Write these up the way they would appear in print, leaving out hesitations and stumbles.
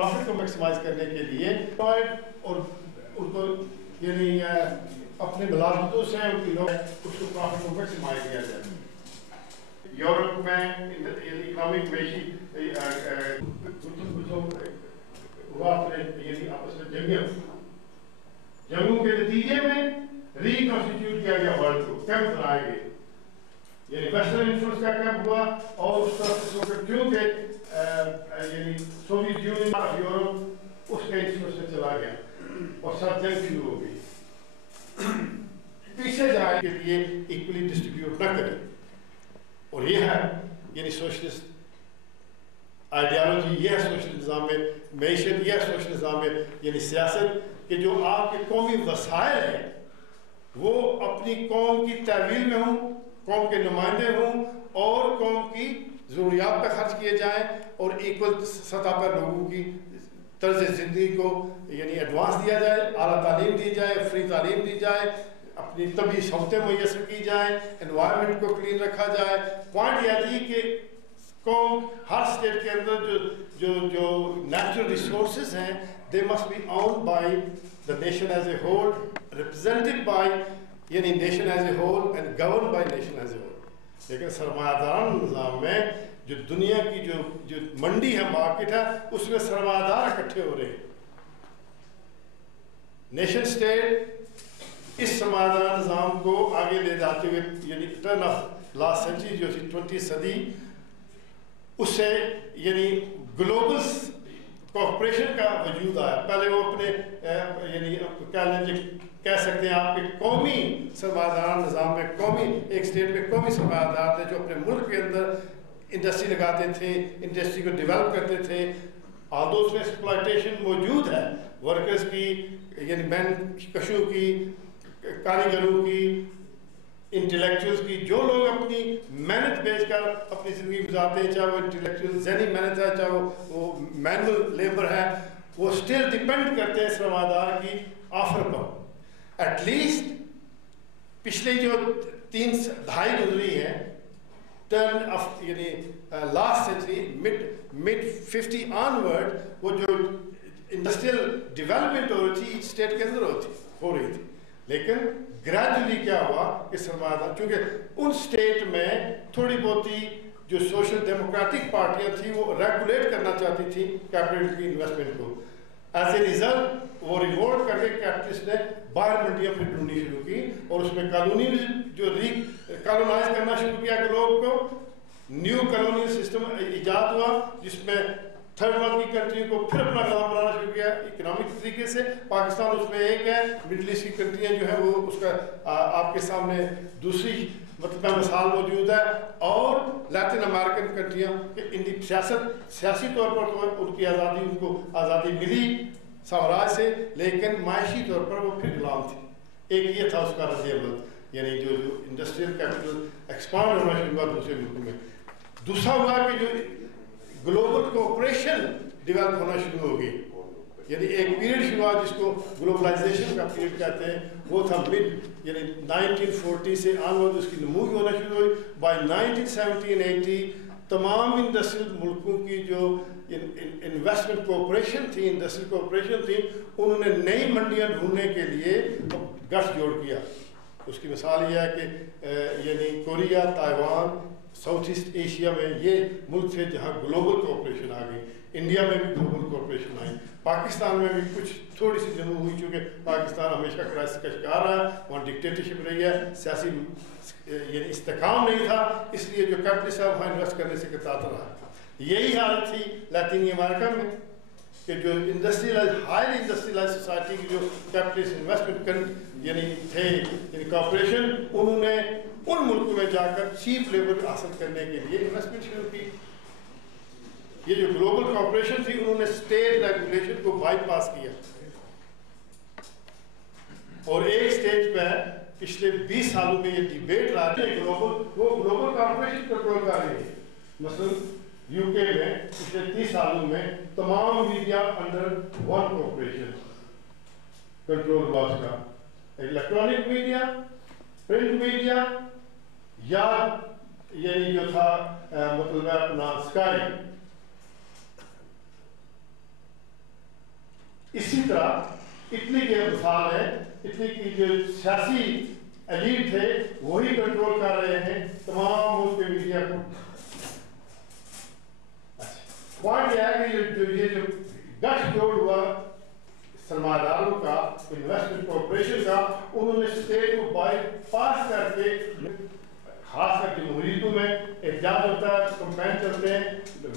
Profit को maximise करने के लिए और उनको यानी अपने मुलाजमतों से उनकी लोग उसको प्रॉफिट को मैक्सिमाइज किया जाए। यूरोप में इकोनॉमिक मैशी हुआ अपने यानी आपस में जंगों के नतीजे में रिकॉन्स्टिट्यूट किया गया वर्ल्ड को, कैंप बनाए गए, यानी वेस्टर्न इन्फ्लुएंस का कैंप हुआ और उस तरफ से क्योंकि यानी सोवियत यूनियन ऑफ यूरोप उसके इन्फ्लुएंस से चला गया और सब जंग शुरू हो गई। पीछे जाने के लिए इक्वली डिस्ट्रीब्यूट न करें, और यह है यानी सोशलिस्ट आइडियालॉजी, यह सोशल निज़ाम में मैशत, यह सोशल निज़ाम में यानी सियासत कि जो आपके कौमी वसाइल हैं वो अपनी कौम की तहवील में हों, कौम के नुमाइंदे हों और कौम की ज़रूरियात पर खर्च किए जाएँ और इक्वल सतह पर लोगों की तर्ज ज़िंदगी को यानी एडवांस दिया जाए, आला तालीम दी जाए, फ्री तालीम दी जाए, अपनी तभी सहूलतें मुयसर की जाए, एनवायरनमेंट को क्लीन रखा जाए। पॉइंट यह थी कि कौम हर स्टेट के अंदर जो नेचुरल रिसोर्सेज हैं they must be owned by the nation as a whole, represented by यानी nation as a whole and governed by nation as a whole। लेकिन सरमायादाराना निज़ाम में जो दुनिया की जो मंडी है, मार्केट है, उसमें सरमायादार इकट्ठे हो रहे हैं। नेशन स्टेट इस सरमायादार निज़ाम को आगे ले जाते हुए यानी टर्न ऑफ लास्ट सेंचुरी जो थी 20वीं सदी, उससे यानी ग्लोबल कॉर्पोरेशन का वजूद आया। पहले वो अपने यानी कह सकते हैं आपके कौमी सरमायादार निज़ाम में कौमी एक स्टेट में कौमी सरमायादार थे जो अपने मुल्क के अंदर इंडस्ट्री लगाते थे, इंडस्ट्री को डेवलप करते थे। आदो उसमें एक्सप्लॉयटेशन मौजूद है, वर्कर्स की यानी मैनकशों की, कारीगरों की, इंटेलेक्चुअल्स की, जो लोग अपनी मेहनत बेचकर अपनी ज़िंदगी गुजारते हैं, चाहे वो इंटेलेक्चुअल जहनी मेहनत है, चाहे वो मैनुअल लेबर है, वो स्टिल डिपेंड करते हैं सरमायादार की ऑफर पर। एटलीस्ट पिछले जो 3 दहाई गुजरी है टर्न ऑफ यानी लास्ट सेंचुरी मिड 50 ऑनवर्ड, वो जो इंडस्ट्रियल डेवलपमेंट हो रही थी स्टेट के अंदर हो रही थी। लेकिन ग्रेजुअली क्या हुआ कि सरमायादार, क्योंकि उन स्टेट में थोड़ी बहुत ही जो सोशल डेमोक्रेटिक पार्टियां थी वो रेगुलेट करना चाहती थी कैपिटल की इन्वेस्टमेंट को। एज ए रिजल्ट वो रिवोल्ट करके कैपिटलिस्ट ने बाहर मंडियां फिर ढूंढनी शुरू की और उसमें कानूनी जो कॉलोनाइज करना शुरू किया ग्लोब को। न्यू कॉलोनियल सिस्टम इजाद हुआ जिसमें थर्ड वर्ल्ड की कंट्री को फिर अपना गुलाम बनाना शुरू किया इकोनॉमिक तरीके से। पाकिस्तान उसमें एक है, मिडिल ईस्ट की कंट्रियां जो है वो उसका आपके सामने दूसरी मतलब मिसाल मौजूद है, और लैटिन अमेरिकन कंट्रियां इनकी सियासी तौर पर तो उनकी आज़ादी, उनको आज़ादी मिली साम्राज्य से, लेकिन माशी तौर पर वो फिर गुलाम थी। एक ये था उसका रद्द-ए-अमल, यानी जो इंडस्ट्रियल कैपिटल एक्सपांड होना शुरू हुआ दूसरे मुल्कों में। दूसरा हुआ कि जो ग्लोबल कोऑपरेशन डेवलप होना शुरू हो गई, यानी एक पीरियड शुरू हुआ जिसको ग्लोबलाइजेशन का पीरियड कहते हैं, वो था मिड यानी 1940 से ऑनवर्ड उसकी नमूद होना शुरू हुई। बाय 1970-80 तमाम इंडस्ट्रियल मुल्कों की जो इन्वेस्टमेंट कोऑपरेशन थी, इंडस्ट्रियल कोऑपरेशन थी, उन्होंने नई मंडियां ढूंढने के लिए गठ जोड़ किया। उसकी मिसाल यह है कि यानी Korea, Taiwan, south east Asia में ये मुल्क थे जहाँ ग्लोबल कोऑपरेशन आ गई। इंडिया में भी ग्लोबल कोऑपरेशन आई, पाकिस्तान में भी कुछ थोड़ी सी जरूर हुई, क्योंकि पाकिस्तान हमेशा क्राइसिस का शिकार रहा है, वहाँ डिक्टेटरशिप रही है, सियासी यानी इस्तेकाम नहीं था, इसलिए जो कैपिटलिस्ट है वहाँ इन्वेस्ट करने से कतराता रहा। यही हालत थी लैटिन अमेरिका में कि जो इंडस्ट्रियलाइज हाईली इंडस्ट्रियलाइज सोसाइटी की जो कैपिटलिस्ट इन्वेस्टमेंट यानी थे यानी कॉर्पोरेशन, उन्होंने उन मुल्कों में जाकर चीप लेबर हासिल करने के लिए इन्वेस्टमेंट शुरू की। ये जो ग्लोबल कॉर्पोरेशन थी उन्होंने स्टेट रेगुलेशन को बाईपास किया और एक स्टेज पर पिछले 20 सालों में ये डिबेट रहा है ग्लोबल कॉर्पोरेशन कंट्रोल कर रही है। मसलन यूके में पिछले 30 सालों में तमाम media under one corporation control हुआ उसका, इलेक्ट्रॉनिक मीडिया, प्रिंट मीडिया या यानी जो था मतलब अपना स्काई, इसी तरह इटली की मिसाल है, इटली की जो सियासी एलीट थे वही कंट्रोल कर रहे हैं तमाम मुल्क के मीडिया को। पॉइंट यह है कि ये जो गठजोड़ हुआ सरमादारों का, इन्वेस्टमेंट कॉर्पोरेशन का, उन्होंने स्टेट को बाईपास करके, खासकर जमहूरियतों में एहतजाज होता है, कंपेन चलते हैं,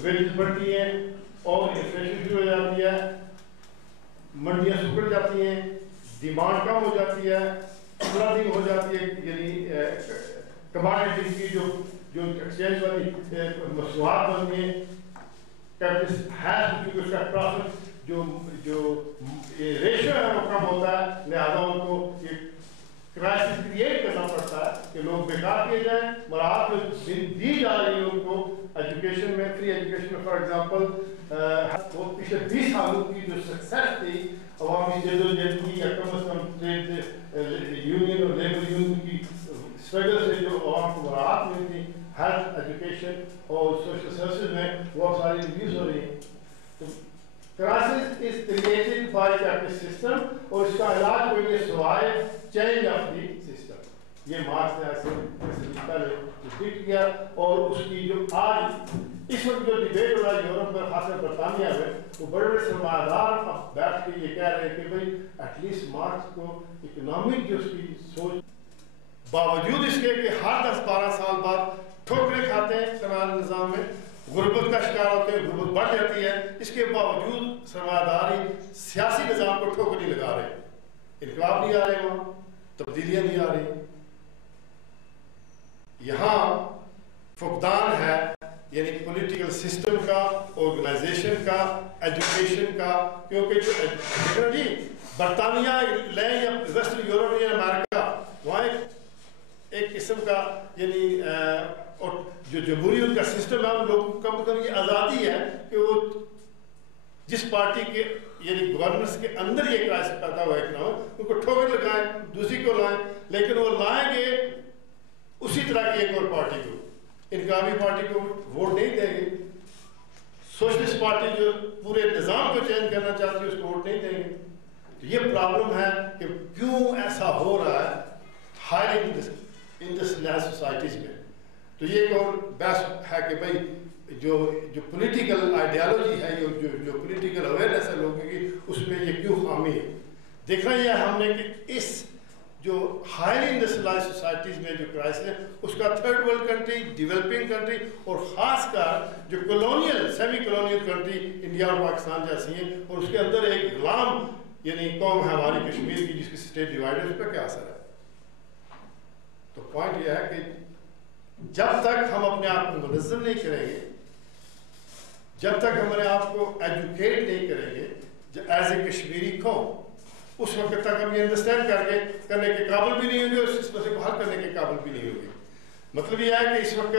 वेजेस बढ़ती हैं और इन्फ्लेशन शुरू हो जाती है, मंडियां सुखड़ जाती हैं, डिमांड कम हो जाती है, फ्लडिंग हो जाती है, यानी कमोडिटीज की जो एक्सचेंज वाली मसनूआत बनती हैं, क्योंकि उसका प्रॉफिट जो रेशियो है वो कम होता है, लिहाजा उनको एक क्राइसिस क्रिएट करना पड़ता है कि लोग बेकार किए जाएं। मराहत जो दी जा रही है उनको एजुकेशन में, फ्री एजुकेशन में फॉर एग्जांपल, पिछले 20 सालों की जो सक्सेस थी अवामी जदोजहद की, या कम अज़ कम ट्रेड यूनियन और लेबर यूनियन की स्ट्रगल से जो अवाम को मराहत मिली थी हेल्थ, एजुकेशन और सोशल सर्विसेज में, बहुत सारी रिव्यूज हो रही हैं। तो crisis is created by capitalist system और इसका इलाज कोई नहीं सिवाय चेंज ऑफ द सिस्टम। ये मार्क्स ने ऐसे रिपीट किया और उसकी जो आज इस वक्त जो डिबेट हो रहा है यूरोप में, खासकर बरतानिया में, वो बड़े बड़े सरमायादार अब बैठ के ये कह रहे हैं कि भाई एटलीस्ट मार्क्स को इकोनॉमिक जो उसकी सोच, बावजूद इसके कि हर 10-12 साल बाद ठोकरें खाते हैं सरमाया निज़ाम में, गुर्बत का शिकार होते हैं, गुर्बत बढ़ जाती है, इसके बावजूद सरमायादारी सियासी निज़ाम को ठोकर नहीं लगा रहे, इनकलाब नहीं आ रहे, वहाँ तब्दीलियाँ नहीं आ रही। यहाँ फुकदान है, यानी पॉलिटिकल सिस्टम का, ऑर्गेनाइजेशन का, एजुकेशन का, क्योंकि जो जी बरतानिया लें या वेस्टर्न यूरोप या अमेरिका, वहाँ एक किस्म का यानी और जो जमहूरियत का सिस्टम है, उन लोगों को कम से कम ये आज़ादी है कि वो जिस पार्टी के यानी गवर्नेंस के अंदर ये क्राइसिस पैदा हुआ इकोनॉमिक, उनको ठोकर लगाएं, दूसरी को लाएं, लेकिन वो लाएंगे उसी तरह की एक और पार्टी को, इनकामी पार्टी को वोट नहीं देंगे। सोशलिस्ट पार्टी जो पूरे निज़ाम को चेंज करना चाहती है उसको वोट नहीं देंगे। तो ये प्रॉब्लम है कि क्यों ऐसा हो रहा है हाई इंडस्ट्रियलाइज्ड सोसाइटीज़ में। तो ये एक और बहस है कि भाई जो पॉलिटिकल आइडियोलॉजी है, जो पॉलिटिकल अवेयरनेस है लोगों की, उसमें ये क्यों खामी है। देखना यह हमने कि इस जो हाईली इंडस्ट्रियलाइज्ड सोसाइटीज़ में जो क्राइसिस है उसका third world country, developing country और ख़ासकर जो colonial semi colonial country India और पाकिस्तान जैसी हैं, और उसके अंदर एक गुलाम यानी कौम है हमारी कश्मीर की, जिसकी स्टेट डिवाइडेड, उस पर क्या असर है। तो पॉइंट यह है कि जब तक हम अपने आप को मुनज़्ज़म नहीं करेंगे, जब तक हमारे आप को एजुकेट नहीं करेंगे एज ए कश्मीरी कौम, उस वक्त तक हम ये अंडरस्टैंड करने के काबिल भी नहीं होंगे और इस मसले को हल करने के काबिल भी नहीं होंगे। मतलब यह है कि इस वक्त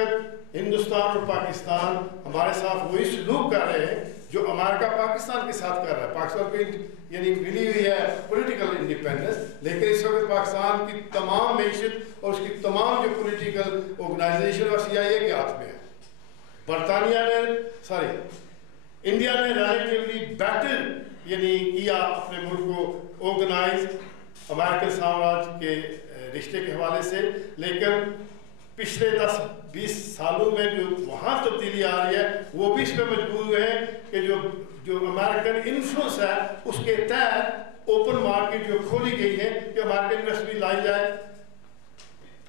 हिंदुस्तान और पाकिस्तान हमारे साथ वही सलूक कर रहे हैं जो अमेरिका पाकिस्तान के साथ कर रहा है। पाकिस्तान को यानी मिली हुई है पॉलिटिकल इंडिपेंडेंस, लेकिन इस वक्त पाकिस्तान की तमाम मैशत और उसकी तमाम जो पॉलिटिकल ऑर्गेनाइजेशन और CIA के हाथ में है। बरतानिया ने इंडिया ने रिलेटिवली बेटर यानी किया अपने मुल्क को ऑर्गेनाइज अमेरिकन साम्राज्य के रिश्ते के हवाले से, लेकिन पिछले 10-20 सालों में जो वहाँ तब्दीली आ रही है वो भी इस पर मजबूर हुए हैं कि जो अमेरिकन इन्फ्लुएंस है उसके तहत ओपन मार्केट जो खोली गई है कि अमेरिकन इन्वेस्टमेंट लाई जाए,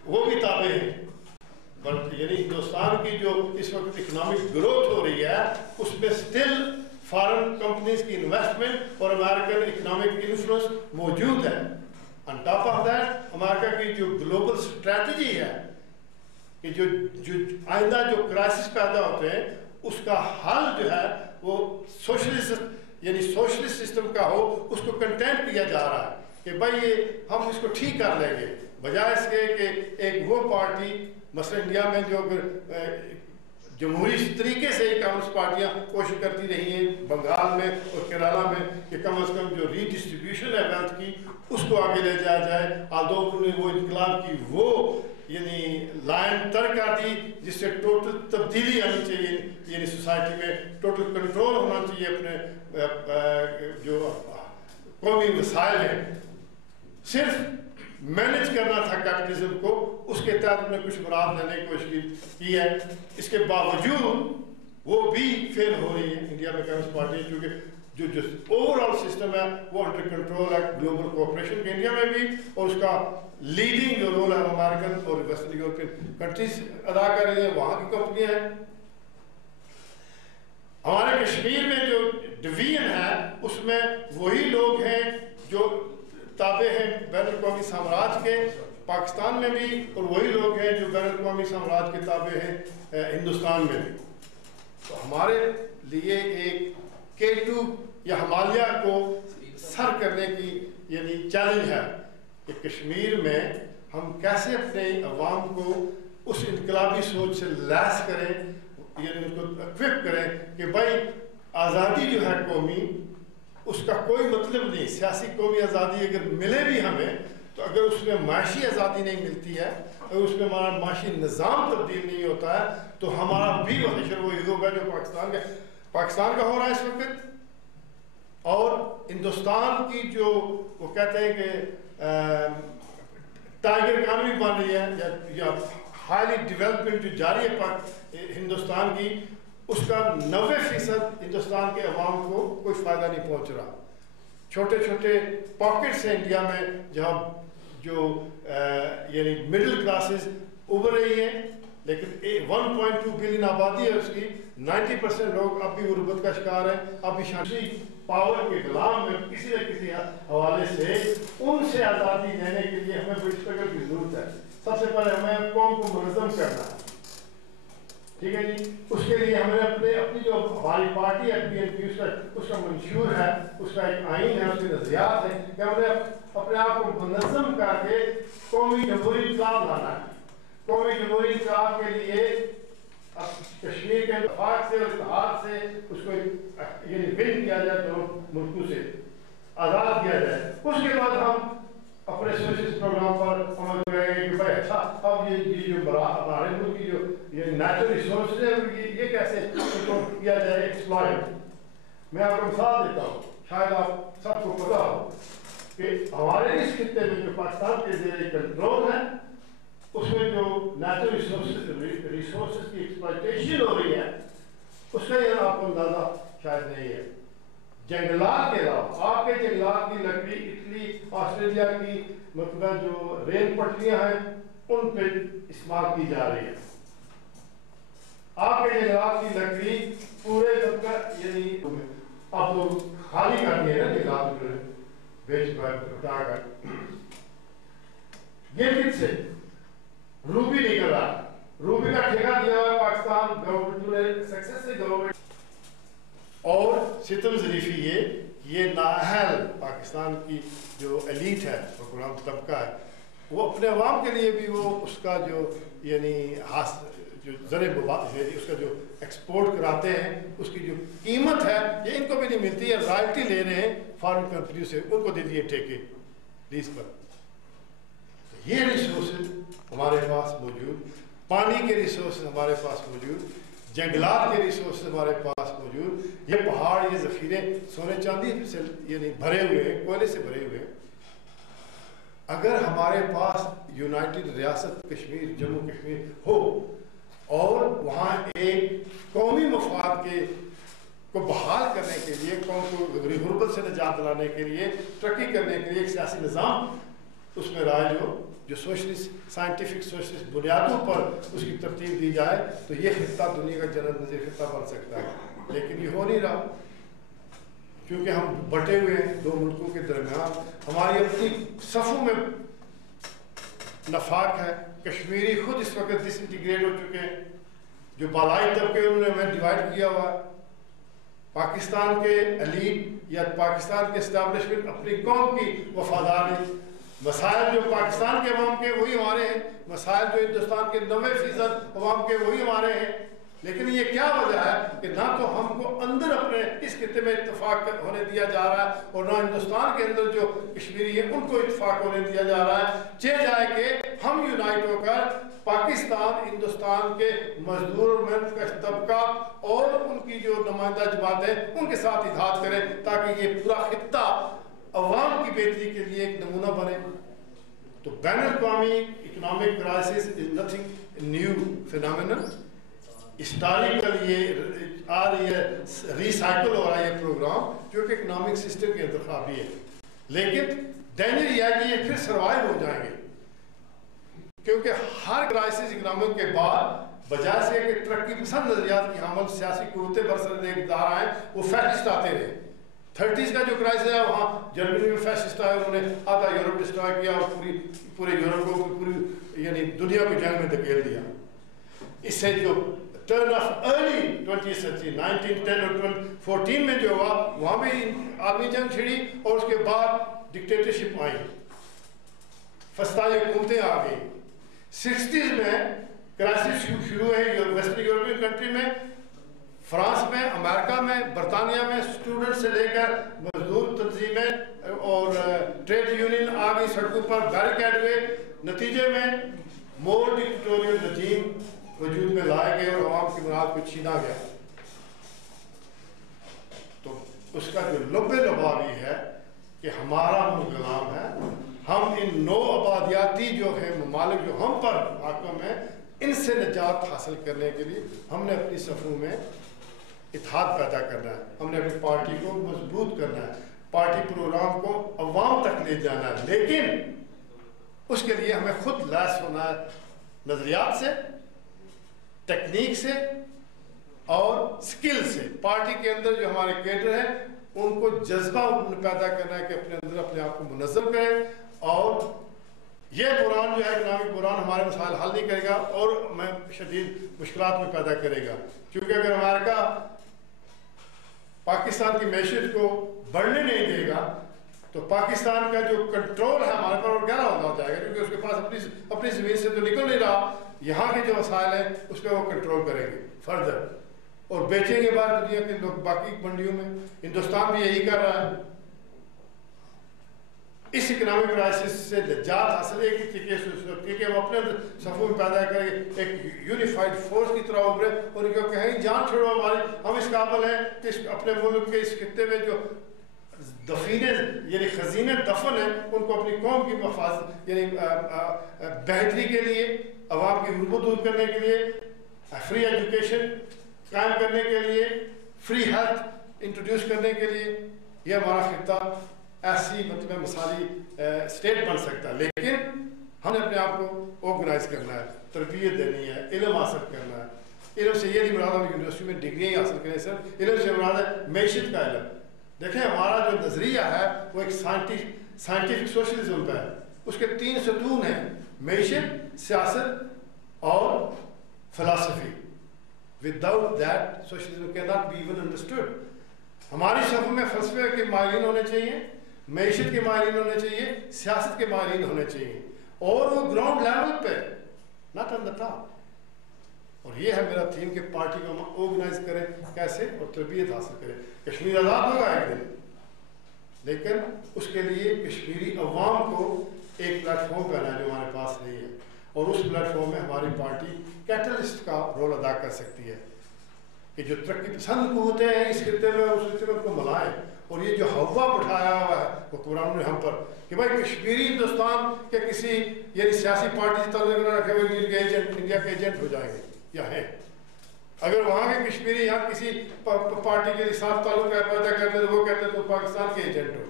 वो भी ताबे हैं। यानी हिंदुस्तान की जो इस वक्त इकोनॉमिक ग्रोथ हो रही है उसमें स्टिल फॉरेन कंपनीज की इन्वेस्टमेंट और अमेरिकन इकोनॉमिक इन्फ्लुएंस मौजूद है। On top of that America की जो ग्लोबल स्ट्रैटेजी है कि जो आइंदा जो क्राइसिस पैदा होते हैं उसका हल जो है वो सोशलिस्ट सिस्टम का हो, उसको कंटेंट किया जा रहा है कि भाई ये हम इसको ठीक कर लेंगे, बजाय इसके कि एक वो पार्टी मसलन इंडिया में जो जमहूरी तरीके से कम्युनिस्ट पार्टियां कोशिश करती रही हैं बंगाल में और केरला में कि कम अज़ कम जो रीडिस्ट्रीब्यूशन है वेल्थ की उसको आगे ले जाया जाए। आदो उन्होंने वो इनकलाब की वो यानी लाइन तय कर दी जिससे टोटल तब्दीली आनी चाहिए, यानी सोसाइटी में टोटल कंट्रोल होना चाहिए अपने जो कौमी मसाइल हैं, सिर्फ मैनेज करना था कैपिटलिज्म को, उसके तहत हमने कुछ मुराद लेने की कोशिश की है। इसके बावजूद वो भी फेल हो रही है इंडिया में कम्युनिस्ट पार्टी, क्योंकि जो ओवरऑल सिस्टम है वो अंडर कंट्रोल है ग्लोबल कोऑपरेशन के इंडिया में भी, और उसका लीडिंग जो रोल है अमेरिकन और वेस्टर्न यूरोपियन कंट्रीज अदा कर रही है, वहाँ की कंपनियां हैं। हमारे कश्मीर में जो डिवीजन है उसमें वही लोग हैं जो ताबे हैं बैन अवी साम्राज्य के पाकिस्तान में भी, और वही लोग हैं जो बैन अवी साम्राज्य के ताबे हैं हिंदुस्तान में भी। तो हमारे लिए एक K2 या हिमालय को सर करने की यानी चैलेंज है कि कश्मीर में हम कैसे अपने अवाम को उस इनकलाबी सोच से लैस करें, यानी उनको इक्विप करें कि भाई आज़ादी जो है कौमी, उसका कोई मतलब नहीं। सियासी कौमी आज़ादी अगर मिले भी हमें, तो अगर उसमें माशी आज़ादी नहीं मिलती है, अगर उसमें हमारा माशी निज़ाम तब्दील नहीं होता है, तो हमारा भी हशर वही होगा जो पाकिस्तान का हो रहा है इस वक्त। और हिंदुस्तान की जो वो कहते हैं कि टाइगर इकॉनमी बन रही है या हाईली डेवलपमेंट जो जारी है हिंदुस्तान की, उसका 90% हिंदुस्तान के अवाम को कोई फ़ायदा नहीं पहुंच रहा। छोटे छोटे पॉकेट्स हैं इंडिया में जहाँ जो यानी मिडिल क्लासेस उभर रही हैं, लेकिन 1.2 बिलियन आबादी है उसकी, 90% लोग अब भी गुर्बत का शिकार है। अब भी शांति पावर के गुलाम में किसी न किसी हवाले से उनसे आज़ादी लेने के लिए हमें बड़ी स्ट्रगल की जरूरत है। सबसे पहले हमें कौम को मुनज़्ज़म करना है, ठीक है जी। उसके लिए हमें अपनी जो हमारी पार्टी है PNP, उसका मंशूर है, उसका एक आइन है, उसके नज़रियात है कि हमने अपने आप को मुनज़्ज़म करके कौमी जमहूरी इंक़लाब लाना है। कौमी जमहूरी इंक़लाब के लिए कश्मीर के इत्तेफ़ाक़ से और इत्तेहाद से उसको यानी विन किया जाए, दोनों मुल्कों से आज़ाद किया जाए। उसके बाद हम अपने सोशल प्रोग्राम पर अमल करेंगे कि भाई अच्छा अब ये जो हमारे मुल्क की जो ये नेचुरल रिसोर्स है ये कैसे उनको किया जाए एक्सप्लॉइट। मैं आपको मिसाल देता हूँ, शायद आप सबको पता हो कि हमारे इस खित्ते में जो पाकिस्तान के ज़ेरे कंट्रोल है, उसमें जो नेचुरल रिसोर्स की एक्सप्लॉइटेशन हो रही है, उसका ये आपको अंदाज़ा शायद नहीं है। जंगलात के अलावा आपके जंगलात की लकड़ी इटली ऑस्ट्रेलिया की मतलब जो रेल पटरियां हैं उन पे इस्तेमाल की जा रही है। आपके जंगलात की लकड़ी पूरे यानी आप लोग खाली कर दिए ना जंगलात बेच कर, ये किससे रूबी निकल रहा, रूबी का ठेका दिया हुआ पाकिस्तान गवर्नमेंट ने सक्सेस से गवर्नमेंट। और सितम ज़रीफ़ी ये नाअहल पाकिस्तान की जो एलीट है, हुक्मरान तबका है, वो अपने अवाम के लिए भी वो उसका जो यानी जो उसका जो एक्सपोर्ट कराते हैं उसकी जो कीमत है ये इनको भी नहीं मिलती है। रॉयल्टी ले रहे हैं फॉरेन कंपनी से, उनको दे दिए ठेके लीज पर। तो ये रिसोर्स हमारे पास मौजूद, पानी के रिसोर्स हमारे पास मौजूद, जंगलात के रिसोर्स हमारे पास मौजूद, ये पहाड़ ये ज़ख़ीरे सोने चांदी से यानी भरे हुए हैं, कोयले से भरे हुए हैं। अगर हमारे पास यूनाइटेड रियासत कश्मीर जम्मू कश्मीर हो और वहाँ एक कौमी मफाद के को बहाल करने के लिए, कौम को गुर्बत से निजात दिलाने के लिए, तरक्की करने के लिए एक सियासी निज़ाम उसमें राज हो जो सोशलिस्ट साइंटिफिक सोशलिस्ट बुनियादों पर उसकी तरतीब दी जाए, तो ये खित्ता दुनिया का जन्नत नज़ीर खित्ता बन सकता है। लेकिन ये हो नहीं रहा, क्योंकि हम बटे हुए हैं दो मुल्कों के दरमियान, हमारी अपनी सफ़ों में नफाक है। कश्मीरी खुद इस वक्त डिसइंटीग्रेट हो चुके हैं, जो बालाई तबके उन्होंने हमें डिवाइड किया हुआ है। पाकिस्तान के एलीट या पाकिस्तान के इस्टेब्लिशमेंट अपनी कौम की वफादार है। मसाइल जो पाकिस्तान के अवाम के वही हमारे हैं, मसाइल जो हिंदुस्तान के 90% अवाम के वही हमारे हैं। लेकिन ये क्या वजह है कि ना तो हमको अंदर अपने इस खित्ते में इत्तेफाक होने दिया जा रहा है, और ना हिंदुस्तान के अंदर जो कश्मीरी है उनको इत्तेफाक होने दिया जा रहा है। चाहे जाए कि हम यूनाइट होकर पाकिस्तान हिंदुस्तान के मजदूर और मेहनत तबका और उनकी जो नुमाइंदा जमात है उनके साथ इत्तेहाद करें, ताकि ये पूरा खित्ता अवाम की बेहतरी के लिए एक नमूना बने। तो बैन अवी economic crisis is nothing new phenomenon, historical ये आ रही है, रिसाइकल हो रहा है ये प्रोग्राम, जो कि इकनॉमिक सिस्टम के अंदर खराबी है। लेकिन डेंजर यह है कि ये फिर सर्वाइव हो जाएंगे, क्योंकि हर क्राइसिस इकनॉमिक के बाद बजाय से कि तरक्की पसंद नजरियात की हमल सियासी कुव्वतें बरसर इक़्तिदार आए, वो फैसिस्ट आते रहे। 30s का जो क्राइसिस है वहाँ जर्मनी में फैसिस्ट आए, उन्होंने आधा यूरोप डिस्ट्रॉय किया और पूरे यूरोप को, पूरी यानी दुनिया को जंग में धकेल दिया। इससे जो turn off early 20th century 1910 और 14 में जो हुआ, वहाँ भी आर्मी जंग छिड़ी और उसके बाद डिक्टेटरशिप आई, फस्ताई हुकूमतें आ गई। 60s में क्राइसिस शुरू है वेस्टर्न यूरोपियन कंट्री में, फ्रांस में, अमेरिका में, बरतानिया में, स्टूडेंट से लेकर मजदूर तंजीमें और ट्रेड यूनियन आ गई सड़कों पर, बैरिकेड हुए। नतीजे में मोर डिक्टेटोरियल रजीम वजूद में लाए गए और अवाम की मुराद को छीना गया। तो उसका जो लब्बे लबावी है कि हमारा मुल्क गुलाम है, हम इन नो आबादियाती जो है ममालिक जो हम पर हाकिम है, इनसे निजात हासिल करने के लिए हमने अपनी सफ़ों में इत्तेहाद पैदा करना है, हमने अपनी पार्टी को मजबूत करना है, पार्टी प्रोग्राम को अवाम तक ले जाना है। लेकिन उसके लिए हमें खुद लैस होना है, नज़रियात से, टेक्निक से और स्किल से। पार्टी के अंदर जो हमारे कैडर हैं उनको जज्बा पैदा करना है कि अपने अंदर अपने आप को मुनज़्ज़म करें। और ये बुरान जो है इकनॉमिक बुरान हमारे मसाइल हल नहीं करेगा और हमें शदीद मुश्किलात में पैदा करेगा, क्योंकि अगर अमेरिका पाकिस्तान की मैशियत को बढ़ने नहीं देगा तो पाकिस्तान का जो कंट्रोल है हमारे पर और गहरा होता जाएगा, क्योंकि उसके पास अपनी ज़मीन से तो निकल नहीं रहा, यहाँ के जो वसाइल हैं उस पर वो कंट्रोल करेंगे फर्दर और बेचेंगे बाहर दुनिया के लोग बाकी मंडियों में। हिंदुस्तान भी यही कर रहा है। इस इकनॉमिक क्राइसिस से निजात हासिल एक ही तरीके से कि हम अपने सफ़ों में पैदा करें, एक यूनिफाइड फोर्स की तरह उभरे और इनको कहें जान छोड़ो हमारी, हम इस काबिल हैं कि अपने मुल्क के इस खित्ते में जो दफीने यानी खजीने दफन है उनको अपनी कौम की मफाद यानी बेहतरी के लिए, अवाम की गुर्बत दूर करने के लिए, फ्री एजुकेशन कायम करने के लिए, फ्री हेल्थ इंट्रोड्यूस करने के लिए, यह हमारा खित्ता ऐसी मतलब मिसाली स्टेट बन सकता है। लेकिन हमने अपने आप को ऑर्गेनाइज करना है, तरबियत देनी है, इल्म हासिल करना है। इल्म से ये नहीं मुराद हम यूनिवर्सिटी में डिग्री हासिल करें सर, इल्म से मुराद है मैशियत का इल्म। देखें हमारा जो नज़रिया है वो एक साइंटिफिक सोशलिज्म का है, उसके 3 सतून हैं, मैशियत, सियासत और philosophy. Without that socialism can not be even understood. हमारी शफ़ में फ़लसफ़े के माहिरीन होने चाहिए, मैशियत के माहिरीन होने चाहिए, सियासत के माहिरीन होने चाहिए और वो ग्राउंड लेवल पे, नॉट ऑन द टॉप। और ये है मेरा थीम कि पार्टी को हम ऑर्गेनाइज करें कैसे और तरबियत हासिल करें। कश्मीर आज़ाद होगा एक दिन, लेकिन उसके लिए कश्मीरी अवाम को एक प्लेटफॉर्म करना है जो हमारे पास नहीं है, और उस प्लेटफॉर्म में हमारी पार्टी कैटलिस्ट का रोल अदा कर सकती है कि जो तरक्की पसंद कुव्वतें हैं इस खित्ते में उस खित्ते में उनको मिलाएं। और ये जो हवा उठाया हुआ है हुक्मरानों ने हम पर कि भाई कश्मीरी हिंदुस्तान के किसी यानी सियासी पार्टी से ताल्लुक न रखे हुए इंडिया के एजेंट हो जाएंगे या हैं। अगर वहाँ के कश्मीरी यहाँ किसी पार्टी के लिए साफ ताल्लुक पैदा करते तो वो कहते तो पाकिस्तान के एजेंट हो।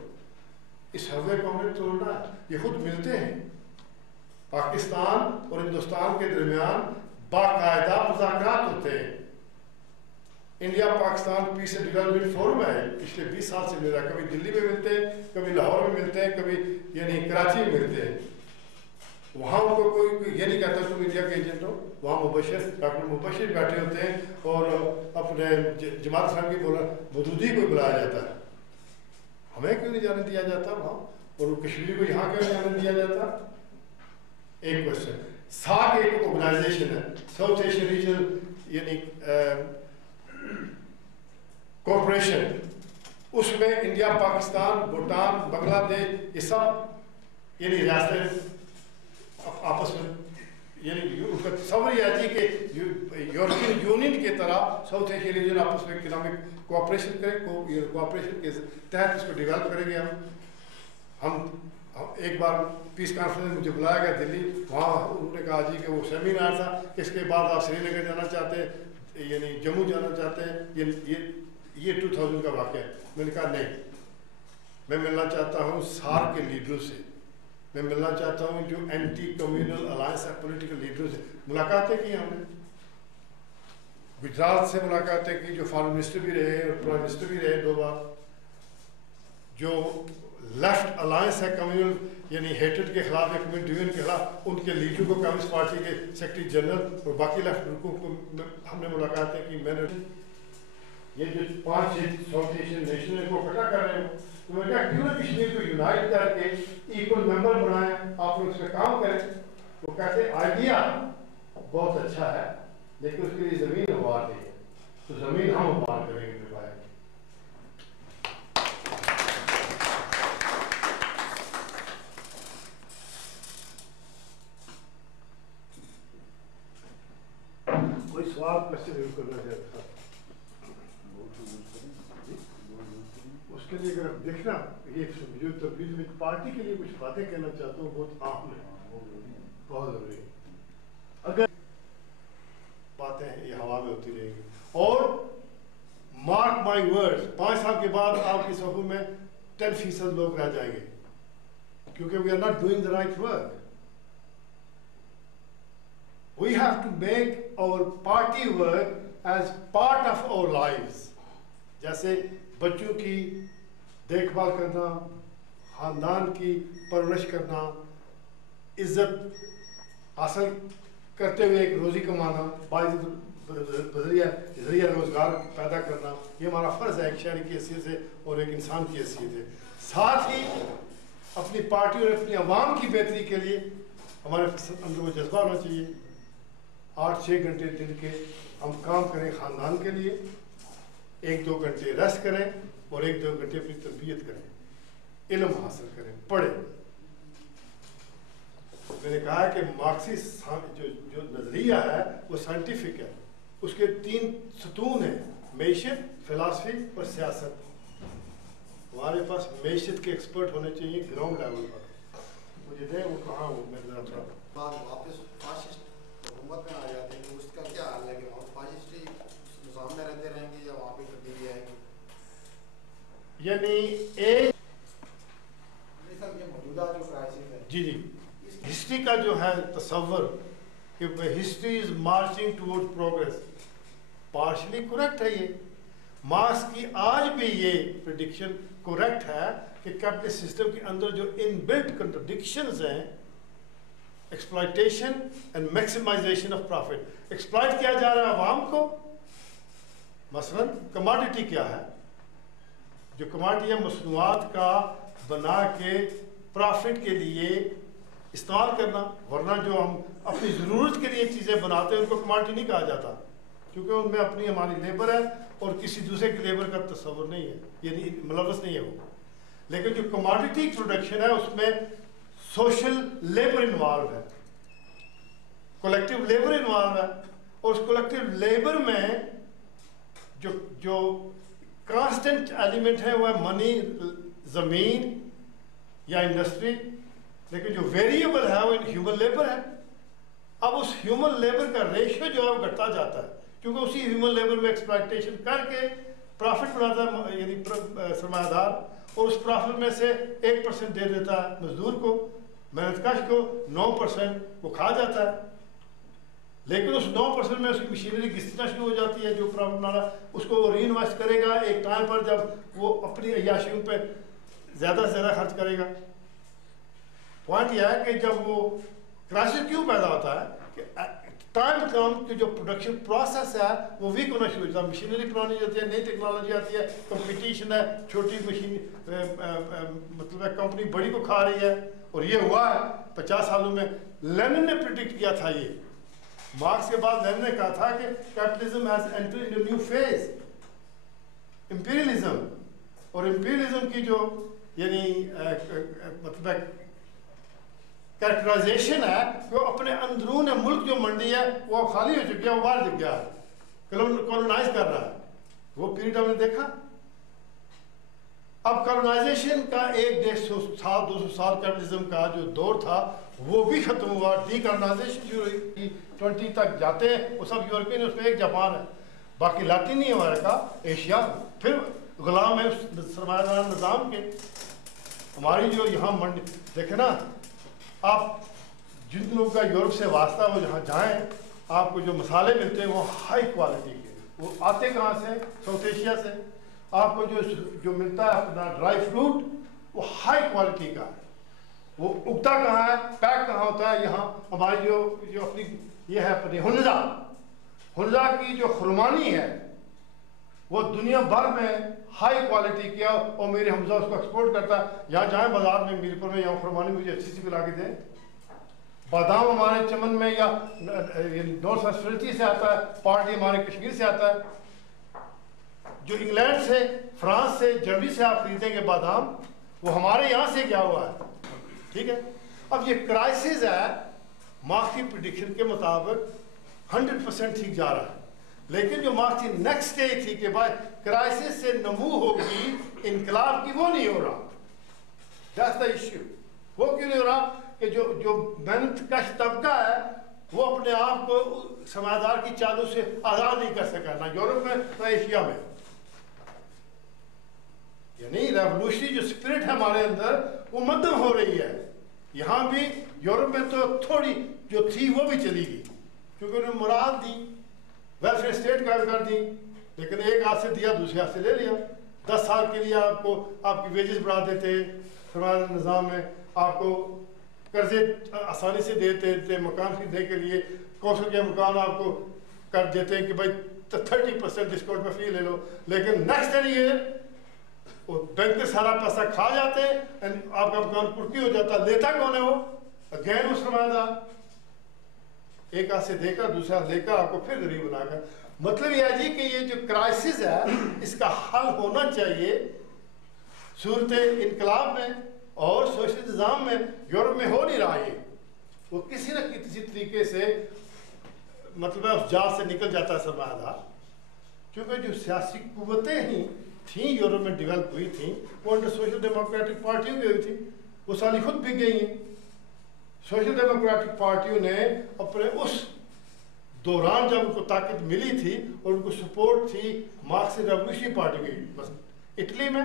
इस हवे को हमें तोड़ना है। ये खुद मिलते हैं, पाकिस्तान और हिंदुस्तान के दरमियान बाकायदा मुज़ाकरात होते हैं। India Pakistan peace and development forum है, पिछले 20 साल से मिल रहा है। कभी दिल्ली में मिलते हैं, कभी लाहौर में मिलते हैं, कभी यानी कराची में मिलते हैं। वहाँ उनको कोई ये नहीं कहता तुम इंडिया के एजेंट हो। वहाँ डॉक्टर मुबशिर बैठे होते हैं और अपने जमात इस्लामी की मौजूदगी को बुलाया जाता है। हमें क्यों नहीं जाने दिया जाता वहाँ, और कश्मीर को यहाँ क्यों नहीं जाने दिया जाता? एक क्वेश्चन। साग एक ऑर्गेनाइजेशन है, साउथ एशियन रीजनल यानी कॉरपोरेशन, उसमें इंडिया, पाकिस्तान, भूटान, बांग्लादेश ये सब यानी रियासतें आपस में यानी सवरियाती के यूरोपियन यूनियन की तरह साउथ एशियन रीजन आपस में इकोनॉमिक कोऑपरेशन करें, कोऑपरेशन के तहत इसको डेवलप करेंगे हम। हम एक बार पीस कॉन्फ्रेंस में मुझे बुलाया गया दिल्ली, वहाँ उन्होंने कहा जी कि वो सेमिनार था, इसके बाद आप श्रीनगर जाना चाहते हैं, यानी जम्मू जाना चाहते हैं, ये 2000 का वाक़या है। मैंने कहा नहीं, मैं मिलना चाहता हूँ सार्क के लीडरों से, मैं मिलना चाहता हूँ जो एंटी कम्युनल अलायंस है पॉलिटिकल लीडरों से। मुलाकातें की हमने, गुजरात से मुलाकातें की, जो फॉरेन मिनिस्टर भी रहे और प्राइम मिनिस्टर भी रहे 2 बार, जो लेफ्ट अलायंस है कम्युनल यानी हेटेड के खिलाफ या कम्युनल डिवीजन के खिलाफ, उनके लीडर को, कम्युनिस्ट पार्टी के सेक्रेटरी जनरल और बाकी लेफ्ट ग्रुपों को हमने मुलाकातें की। मैंने ये जो 5-6 साउथ एशियन नेशन को इकट्ठा कर रहे हो, तो मैं क्या क्यों ना कश्मीर को यूनाइट करके इक्वल मेंबर बनाए, आप लोग उस पर काम करें। वो कहते आइडिया बहुत अच्छा है लेकिन उसके लिए जमीन अवार नहीं है, तो जमीन हम अवार करेंगे। कोई सवाल क्वेश्चन करना चाहता उसके लिए अगर देखना, ये जो तबदील में पार्टी के लिए कुछ बातें कहना चाहता हूँ, बहुत अहम है, बहुत जरूरी है। अगर बातें ये हवा में होती रहेंगी, और मार्क माई वर्ड्स, 5 साल के बाद आपकी सफर में 10% लोग रह जाएंगे, क्योंकि we are not doing the right work. We have to make our party work as part of our lives. जैसे बच्चों की देखभाल करना, खानदान की परवरिश करना, इज्जत हासिल करते हुए एक रोज़ी कमाना, जरिया रोज़गार पैदा करना, ये हमारा फ़र्ज़ है एक शहरी की हैसियत से और एक इंसान की हैसियत से। साथ ही अपनी पार्टी और अपनी आवाम की बेहतरी के लिए हमारे अंदर वो जज्बा होना चाहिए। 8-6 घंटे दिन के हम काम करें खानदान के लिए, 1-2 घंटे रेस्ट करें और 1-2 घंटे अपनी तरबियत करें, इल्म हासिल करें, पढ़ें। मैंने कहा कि मार्क्सिस्ट जो नज़रिया है वो साइंटिफिक है, उसके 3 सतून हैं, मैशत, फिलासफी और सियासत। हमारे पास मैशत के एक्सपर्ट होने चाहिए ग्राउंड लेवल पर। मुझे दें वो कहाँ हो, मैं जरा वापस फासिस्ट हुकूमत में आ जाते हैं, तो उसका क्या हाल है कि वहाँ फासिस्टी निज़ाम में रहते रहेंगे या वहाँ पे तब्दीली आएगी? यानी एक ये मौजूदा जो क्राइसिस है, जी हिस्ट्री का जो है तस्वर कि history is marching toward progress, partially correct है। ये मार्क्स की आज भी ये प्रेडिक्शन करेक्ट है कि कैपिटलिस्ट सिस्टम के अंदर जो इनबिल्ट कंट्रडिक्शंस हैं, exploitation and maximisation of profit, exploit किया जा रहा है आवाम को। मसलन कमोडिटी क्या है, जो कमोडिटी है मसनूआत का बना के प्रॉफिट के लिए इस्तेमाल करना, वरना जो हम अपनी ज़रूरत के लिए चीज़ें बनाते हैं उनको कमोडिटी नहीं कहा जाता, क्योंकि उनमें अपनी हमारी लेबर है और किसी दूसरे की लेबर का तस्वर नहीं है, यानी मुलव्वस नहीं है वो। लेकिन जो कमोडिटी प्रोडक्शन है उसमें सोशल लेबर इन्वॉल्व है, कलेक्टिव लेबर इन्वॉल्व है, और उस कलेक्टिव लेबर में जो कांस्टेंट एलिमेंट है वो है मनी, ज़मीन या इंडस्ट्री, लेकिन जो वेरिएबल है वो ह्यूमन लेबर है। अब उस ह्यूमन लेबर का रेशियो जो है वो घटता जाता है, क्योंकि उसी ह्यूमन लेबर में एक्सप्लॉयटेशन करके प्रॉफिट बनाता है यानी सरमायादार, और उस प्रॉफिट में से 1% दे देता है मजदूर को, मेहनतकश को 9% वो खा जाता है। लेकिन उस 9% में उसकी मशीनरी घिसना शुरू हो जाती है, जो प्रॉफिट बना उसको वो री इन्वेस्ट करेगा एक टाइम पर जब वो अपनी अय्याशियों पे ज़्यादा से ज़्यादा खर्च करेगा। पॉइंट यह है कि जब वो क्राइसिस क्यों पैदा होता है कि टाइम कम कि जो प्रोडक्शन प्रोसेस है वो वीक होना शुरू होता है, मशीनरी पुरानी जाती है, नई टेक्नोलॉजी आती है, कंपटीशन है, छोटी मशीन मतलब है कंपनी बड़ी को खा रही है, और ये हुआ है 50 सालों में। लेनिन ने प्रिडिक्ट किया था, ये मार्क्स के बाद लेनिन ने कहा था कि capitalism has entered in new phase, imperialism, और इंपीरियलिज्म की जो यानी मतलब कैरेक्टराइजेशन है वो अपने अंदरून मुल्क जो मंडी है वो खाली हो चुकी है, वो बाहर दिख गया, कॉलोनाइज कर रहा है। वो पीरियड हमने देखा। अब कॉलोनाइजेशन का 100-150 साल 200 साल कैपिटलिज्म का जो दौर था वो भी खत्म हुआ। डीकॉलोनाइजेशन जो 20 तक जाते हैं वो सब यूरोपियन, उसमें एक जापान है, बाकी लातिनी अमेरिका, एशिया फिर गुलाम है सरमायादार निज़ाम के। हमारी जो यहाँ मंडी देखे ना आप, जिन लोगों का यूरोप से वास्ता वो जहाँ जाएँ, आपको जो मसाले मिलते हैं वो हाई क्वालिटी के, वो आते कहाँ से, साउथ एशिया से। आपको जो मिलता है अपना ड्राई फ्रूट वो हाई क्वालिटी का है, वो उगता कहाँ है, पैक कहाँ होता है। यहाँ हमारी जो अपनी ये है अपनी हुंजा की जो खुरमानी है वो दुनिया भर में हाई क्वालिटी की है, और मेरे हमजा उसको एक्सपोर्ट करता है। यहाँ जाए बाजार में मीरपुर में, यहाँ खुरमानी मुझे अच्छी सी पिला के दें। बादाम हमारे चमन में या नॉर्थ वेस्ट से आता है, पार्टी हमारे कश्मीर से आता है। जो इंग्लैंड से, फ्रांस से, जर्मनी से आप खरीदेंगे बादाम, वो हमारे यहाँ से क्या हुआ है, ठीक है। अब ये क्राइसिस है, मार्क्स की प्रेडिक्शन के मुताबिक 100% ठीक जा रहा है, लेकिन जो मार्क्स की नेक्स्ट स्टेज थी कि भाई क्राइसिस से नमू होगी इनकलाब की, वो नहीं हो रहा। That's the issue. वो क्यों नहीं हो रहा कि जो मेहनत कश तबका है वो अपने आप को समाजदार की चालों से आज़ाद नहीं कर सका, ना यूरोप में ना एशिया में। यानी रेवोल्यूशनरी जो स्पिरिट है हमारे अंदर वो मध्यम हो रही है। यहाँ भी यूरोप में तो थोड़ी जो थी वो भी चली गई, क्योंकि उन्होंने मुराद दी, वेलफेयर स्टेट कायम कर दी, लेकिन एक हाथ से दिया दूसरे हाथ से ले लिया। 10 साल के लिए आपको आपकी वेजेस बढ़ा देते सरमायादार निज़ाम में, आपको कर्जे आसानी से देते थे, मकान खरीदने के लिए कौंसल के मकान आपको कर देते हैं कि भाई 30% डिस्काउंट में फ्री ले लो, लेकिन नेक्स्ट ईयर वो बैंक से सारा पैसा खा जाते हैं, आपका मकान कुर्की हो जाता। लेता कौन है वो? अगेन उस सरमायादार, एक हाथ से देकर दूसरा लेकर आपको फिर गरीब बनाकर। मतलब यह है जी कि ये जो क्राइसिस है इसका हल होना चाहिए सूरत इनकलाब में और सोशल निज़ाम में। यूरोप में हो नहीं रहा ये, वो किसी न किसी तरीके से मतलब उस जाल से निकल जाता है सरमायादार, क्योंकि जो सियासी कुव्वतें ही थी यूरोप में डेवलप हुई थी वो अंडर सोशल डेमोक्रेटिक पार्टियों की हुई थी, वो सारी खुद बिक गई हैं। सोशल डेमोक्रेटिक पार्टियों ने अपने उस दौरान जब उनको ताकत मिली थी और उनको सपोर्ट थी मार्क्सिस्ट रेवोल्यूशनरी पार्टी की, बस इटली में,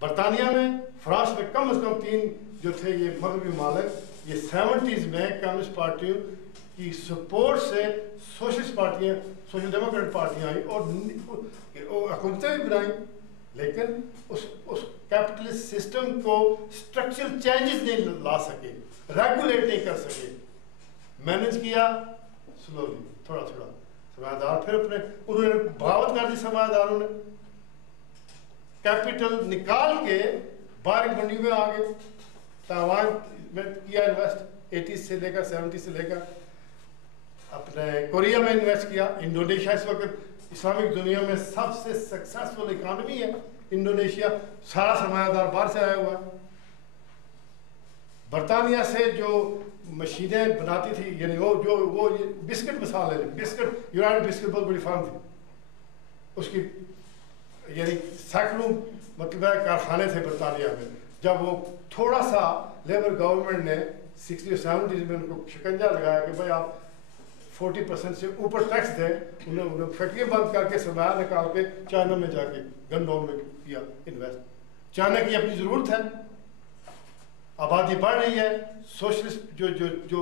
बरतानिया में, फ्रांस में कम से कम 3 जो थे ये मगरबी मालिक, ये 70s में कम्युनिस्ट पार्टियों की सपोर्ट से सोशलिस्ट पार्टियाँ, सोशल डेमोक्रेटिक पार्टियाँ आई और हुकूमतें भी बनाई, लेकिन उस कैपिटलिस्ट सिस्टम को स्ट्रक्चरल चेंजेस नहीं ला सके, रेगुलेट नहीं कर सके। मैनेज किया स्लोली, थोड़ा थोड़ा। सरमायादार फिर अपने उन्होंने बगावत कर दी, सरमायादारों ने कैपिटल निकाल के बाहर मंडियों में आ गए। ताइवान में किया इन्वेस्ट 80s से लेकर 70 से लेकर, अपने कोरिया में इन्वेस्ट किया। इंडोनेशिया इस वक्त इस्लामिक दुनिया में सबसे सक्सेसफुल इकॉनमी है इंडोनेशिया, सारा सरमायादार बाहर से आया हुआ है। बरतानिया से जो मशीनें बनाती थी, यानी वो बिस्किट मिसाल है, बिस्किट यूनाइटेड बिस्किट बहुत बड़ी फार्म थी, उसकी यानी सैकड़ों मतलब कारखाने थे बरतानिया में। जब वो थोड़ा सा लेबर गवर्नमेंट ने 60 और 70s में उनको शिकंजा लगाया कि भाई आप 40% से ऊपर टैक्स दें, उन्होंने फैक्ट्रियाँ बंद करके सरमाया निकाल के चाइना में जाके गनडॉन में किया इन्वेस्ट। चाइना की अपनी ज़रूरत है, आबादी बढ़ रही है, सोशलिस्ट जो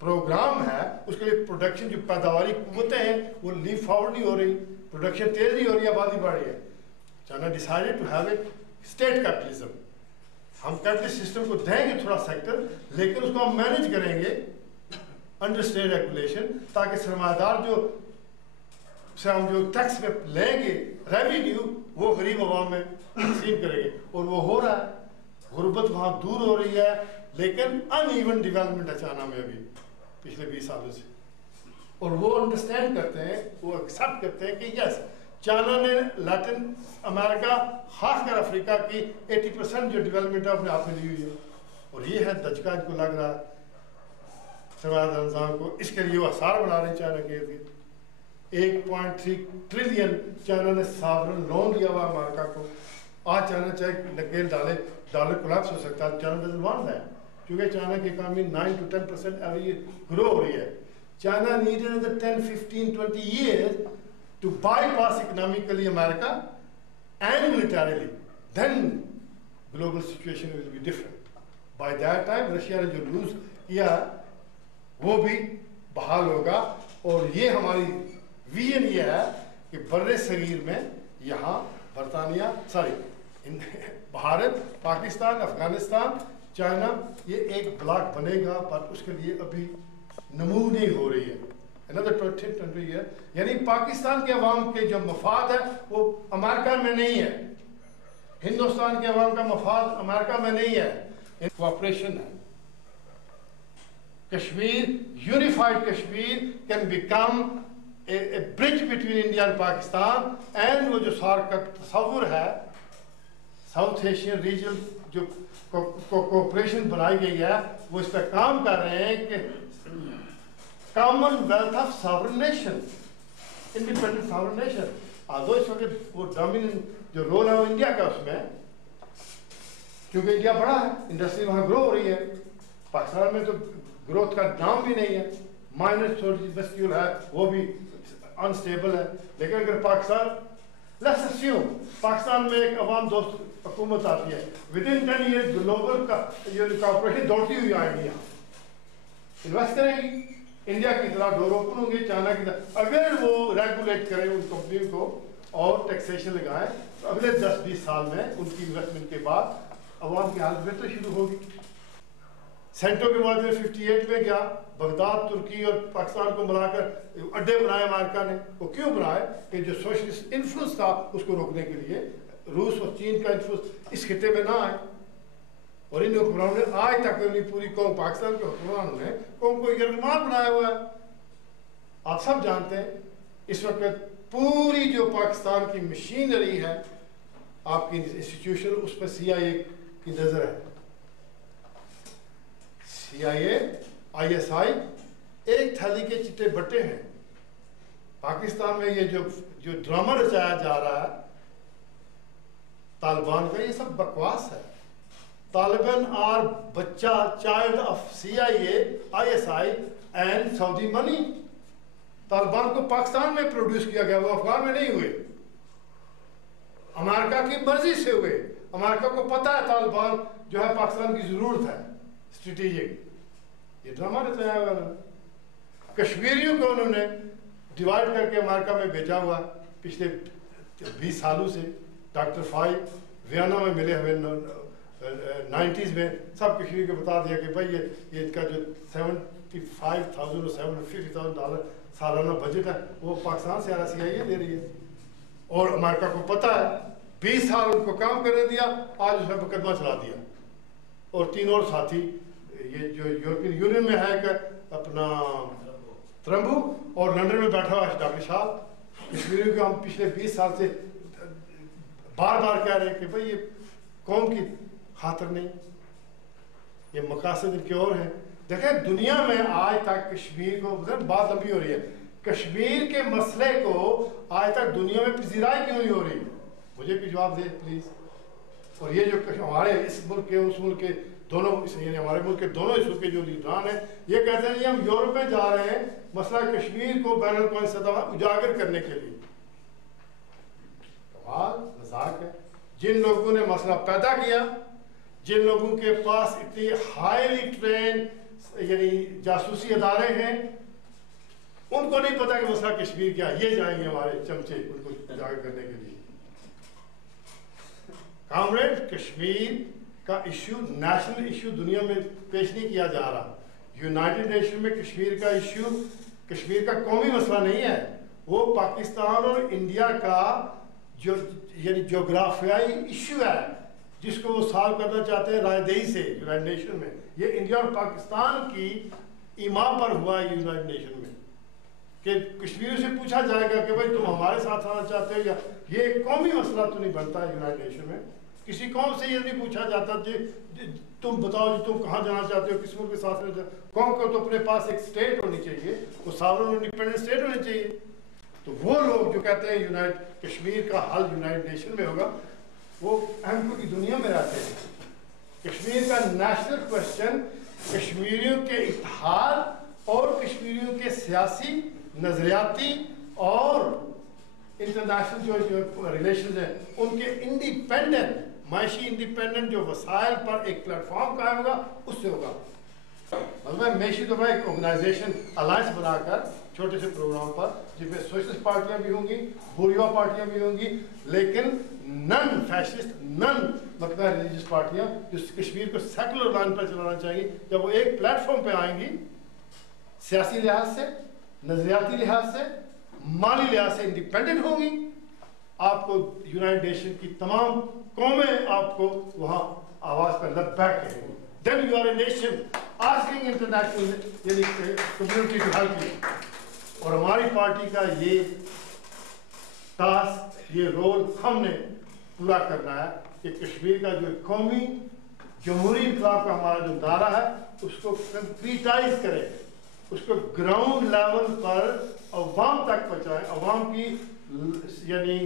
प्रोग्राम है उसके लिए प्रोडक्शन जो पैदावारी कुव्वतें हैं वो लीप फॉरवर्ड नहीं हो रही, प्रोडक्शन तेज नहीं हो रही, आबादी बढ़ रही है। China decided to have a state capitalism. हम कैपिटलिस्ट सिस्टम को देंगे थोड़ा सेक्टर, लेकिन उसको हम मैनेज करेंगे अंडर स्टेट रेगुलेशन, ताकि सरमायादार जो से हम जो टैक्स पे लेंगे रेवेन्यू वो गरीब आवाम में तकसीम करेंगे। और वो हो रहा है, गुर्बत वहाँ दूर हो रही है, लेकिन अनइवन डेवलपमेंट है चाइना में अभी पिछले 20 सालों से। और वो अंडरस्टैंड करते हैं, वो एक्सेप्ट करते हैं कि यस चाइना ने लैटिन अमेरिका खासकर अफ्रीका की 80% जो डेवलपमेंट है अपने आप में ली हुई है। और ये है दचका इनको लग रहा है सरमायादार निज़ाम को, इसके लिए वो आसार बना रहे हैं चाइना के लिए। 1.3 ट्रिलियन चाइना ने सॉवरेन लोन दिया हुआ अमेरिका को, आज चाइना चाहे नकेल डाले, डॉलर कोलैप्स हो सकता है। चाइना डजंट वांट दैट, क्योंकि चाइना की economy 9 to 10% every year grow हो रही है। China need another 10, 15, 20 years to bypass economically America and militarily. Then global situation will be different. By that time Russia ने जो लूज किया वो भी बहाल होगा। और ये हमारी विजन ये है कि बर्रे सगीर में यहाँ बरतानिया भारत, पाकिस्तान, अफगानिस्तान, चाइना, ये एक ब्लॉक बनेगा, पर उसके लिए अभी नमू नहीं हो रही है। Another 20 years, यानी पाकिस्तान के अवाम के जो मफाद है वो अमेरिका में नहीं है, हिंदुस्तान के अवाम का मफाद अमेरिका में नहीं है, कोऑपरेशन है। Kashmir, unified Kashmir can become a bridge between India and Pakistan, and वो जो सार्क का तस्वुर है, साउथ एशियन रीजन जो कोऑपरेशन बनाई गई है, वो इस पर काम कर रहे हैं कि Commonwealth of sovereign nation, independent sovereign nation. आदो इस वक्त वो डोमिनेंट जो रोल है वो इंडिया का उसमें, क्योंकि इंडिया बड़ा है, इंडस्ट्री वहाँ ग्रो हो रही है। पाकिस्तान में तो ग्रोथ का नाम भी नहीं है, माइनस थोड़ी इंडस्ट्रियल है, वो भी अनस्टेबल है। लेकिन अगर पाकिस्तान, लेट्स अस्यूम पाकिस्तान में एक अवाम दोस्त हुकूमत आती है, विद इन 10 years ग्लोबल का ये कॉर्पोरेशन दौड़ती हुई आएगी, यहाँ इन्वेस्ट करेगी, इंडिया की तरह डोर ओपन होंगे, चाइना की तरह। अगर वो रेगुलेट करें उन कंपनियों को और टैक्सेशन लगाएं, तो अगले 10-20 साल में उनकी इन्वेस्टमेंट के बाद अवाम की हालत बेहतर शुरू होगी। सेंटो के बाद 58 में क्या बगदाद, तुर्की और पाकिस्तान को मिलाकर अड्डे बनाए अमेरिका ने। वो क्यों बनाए कि जो सोशलिस्ट इन्फ्लुएंस था उसको रोकने के लिए, रूस और चीन का इन्फ्लुएंस इस खिते में ना आए। और इन हुक्मरानों ने आज तक अपनी पूरी कौम, पाकिस्तान के हुक्मरानों ने कौम को यरगमाल बनाया हुआ है। आप सब जानते हैं इस वक्त पूरी जो पाकिस्तान की मशीनरी है, आपकी इंस्टीट्यूशन, उस पर CIA की नजर है। CIA, ISI एक थाली के चिट्टे बट्टे हैं। पाकिस्तान में ये जो ड्रामा रचाया जा रहा है तालिबान का, ये सब बकवास है। तालिबान आर बच्चा, child of CIA, ISI and Saudi money. Taliban को पाकिस्तान में प्रोड्यूस किया गया, वो अफगान में नहीं हुए, अमेरिका की मर्जी से हुए। अमेरिका को पता है तालिबान जो है पाकिस्तान की जरूरत है स्ट्रेटेजिक। ये ड्रामा रचाया हुआ है। कश्मीरियों को उन्होंने डिवाइड करके अमेरिका में भेजा हुआ पिछले 20 सालों से। डॉक्टर फाई वियना में मिले हमें 90s में, सब कश्मीर को बता दिया कि भाई ये इनका जो $75,000 और $750,000 सालाना बजट है वो पाकिस्तान से CIA दे रही है। और अमेरिका को पता है, 20 साल उनको काम करने दिया, आज उसमें मुकदमा चला दिया। और 3 और साथी, ये जो यूरोपियन यूनियन में है कि अपना ट्रम्बू, और लंदन में बैठा हुआ है डॉक्टर शाह। कश्मीरियों को हम पिछले 20 साल से बार बार कह रहे हैं कि भाई ये कौम की खातिर नहीं, ये मकासद इनके और हैं। देखें दुनिया में आज तक कश्मीर को, मतलब बात लंबी हो रही है, कश्मीर के मसले को आज तक दुनिया में पजीराई क्यों नहीं हो रही? मुझे भी जवाब दे प्लीज। और ये जो हमारे इस मुल्क के उस मुल्क के दोनों, यानी हमारे मुल्क के दोनों हिस्सों के जो लीडरान हैं, ये कहते हैं हम यूरोप में जा रहे हैं मसला कश्मीर को बैनुल अक़वामी सतह पर उजागर करने के लिए। मजाक है। जिन लोगों ने मसला पैदा किया, जिन लोगों के पास इतनी हाईली ट्रेन यानी जासूसी अदारे हैं, उनको नहीं पता कि मसला कश्मीर क्या, ये जाएंगे हमारे चमचे उनको उजागर करने के लिए। कॉमरेड, कश्मीर का इश्यू नेशनल इश्यू दुनिया में पेश नहीं किया जा रहा। यूनाइटेड नेशन में कश्मीर का इश्यू, कश्मीर का कौमी मसला नहीं है, वो पाकिस्तान और इंडिया का जो यानी जोग्राफियाई इश्यू है, जिसको वो सॉल्व करना चाहते हैं रायदेही से यूनाइटेड नेशन में। ये इंडिया और पाकिस्तान की ईमा पर हुआ है यूनाइटेड नेशन में कि कश्मीर से पूछा जाएगा कि भाई तुम हमारे साथ आना चाहते हो या, ये कौमी मसला तो नहीं बनता है यूनाइटेड नेशन में। किसी कौम से ये नहीं पूछा जाता जी तुम बताओ जी तुम कहाँ जाना चाहते हो, किस मुल्क के साथ रहना चाहते हो। कौम को तो अपने पास एक स्टेट होनी चाहिए, वो सॉवरेन इंडिपेंडेंट स्टेट होनी चाहिए। तो वो लोग जो कहते हैं यूनाइटेड कश्मीर का हल यूनाइटेड नेशन में होगा, वो अहम पूरी दुनिया में रहते हैं। कश्मीर का नेशनल क्वेश्चन कश्मीरियों के इत्तेहाद और कश्मीरियों के सियासी, नजरियाती और इंटरनेशनल जो रिलेशन है उनके इंडिपेंडेंट, माशी इंडिपेंडेंट जो वसाइल पर एक प्लेटफॉर्म कायम होगा, उससे होगा। मतलब मेशी तो एक ऑर्गेनाइजेशन अलायंस बनाकर छोटे से प्रोग्राम पर जिसमें सोशलिस्ट पार्टियां भी होंगी, बुर्जुआ पार्टियां भी होंगी, लेकिन नन फैशिस्ट, नन मतलब रिलीजियस पार्टियां जो कश्मीर को सेकुलर लाइन पर चलाना चाहिए, जब वो एक प्लेटफॉर्म पे आएंगी, सियासी लिहाज से, नजरियाती लिहाज से, माली लिहाज से इंडिपेंडेंट होंगी, आपको यूनाइटेड नेशन की तमाम कौमें आपको वहां आवाज पर लबैक कहेंगी। Then you are a nation asking international community to help you। और हमारी पार्टी का ये टास्क, ये रोल हमने पूरा करना है कि कश्मीर का जो कौमी जमहूरी इनकलाब का हमारा जो नारा है उसको कंक्रीटाइज करें, उसको ग्राउंड लेवल पर अवाम तक पहुँचाएं, अवाम की यानी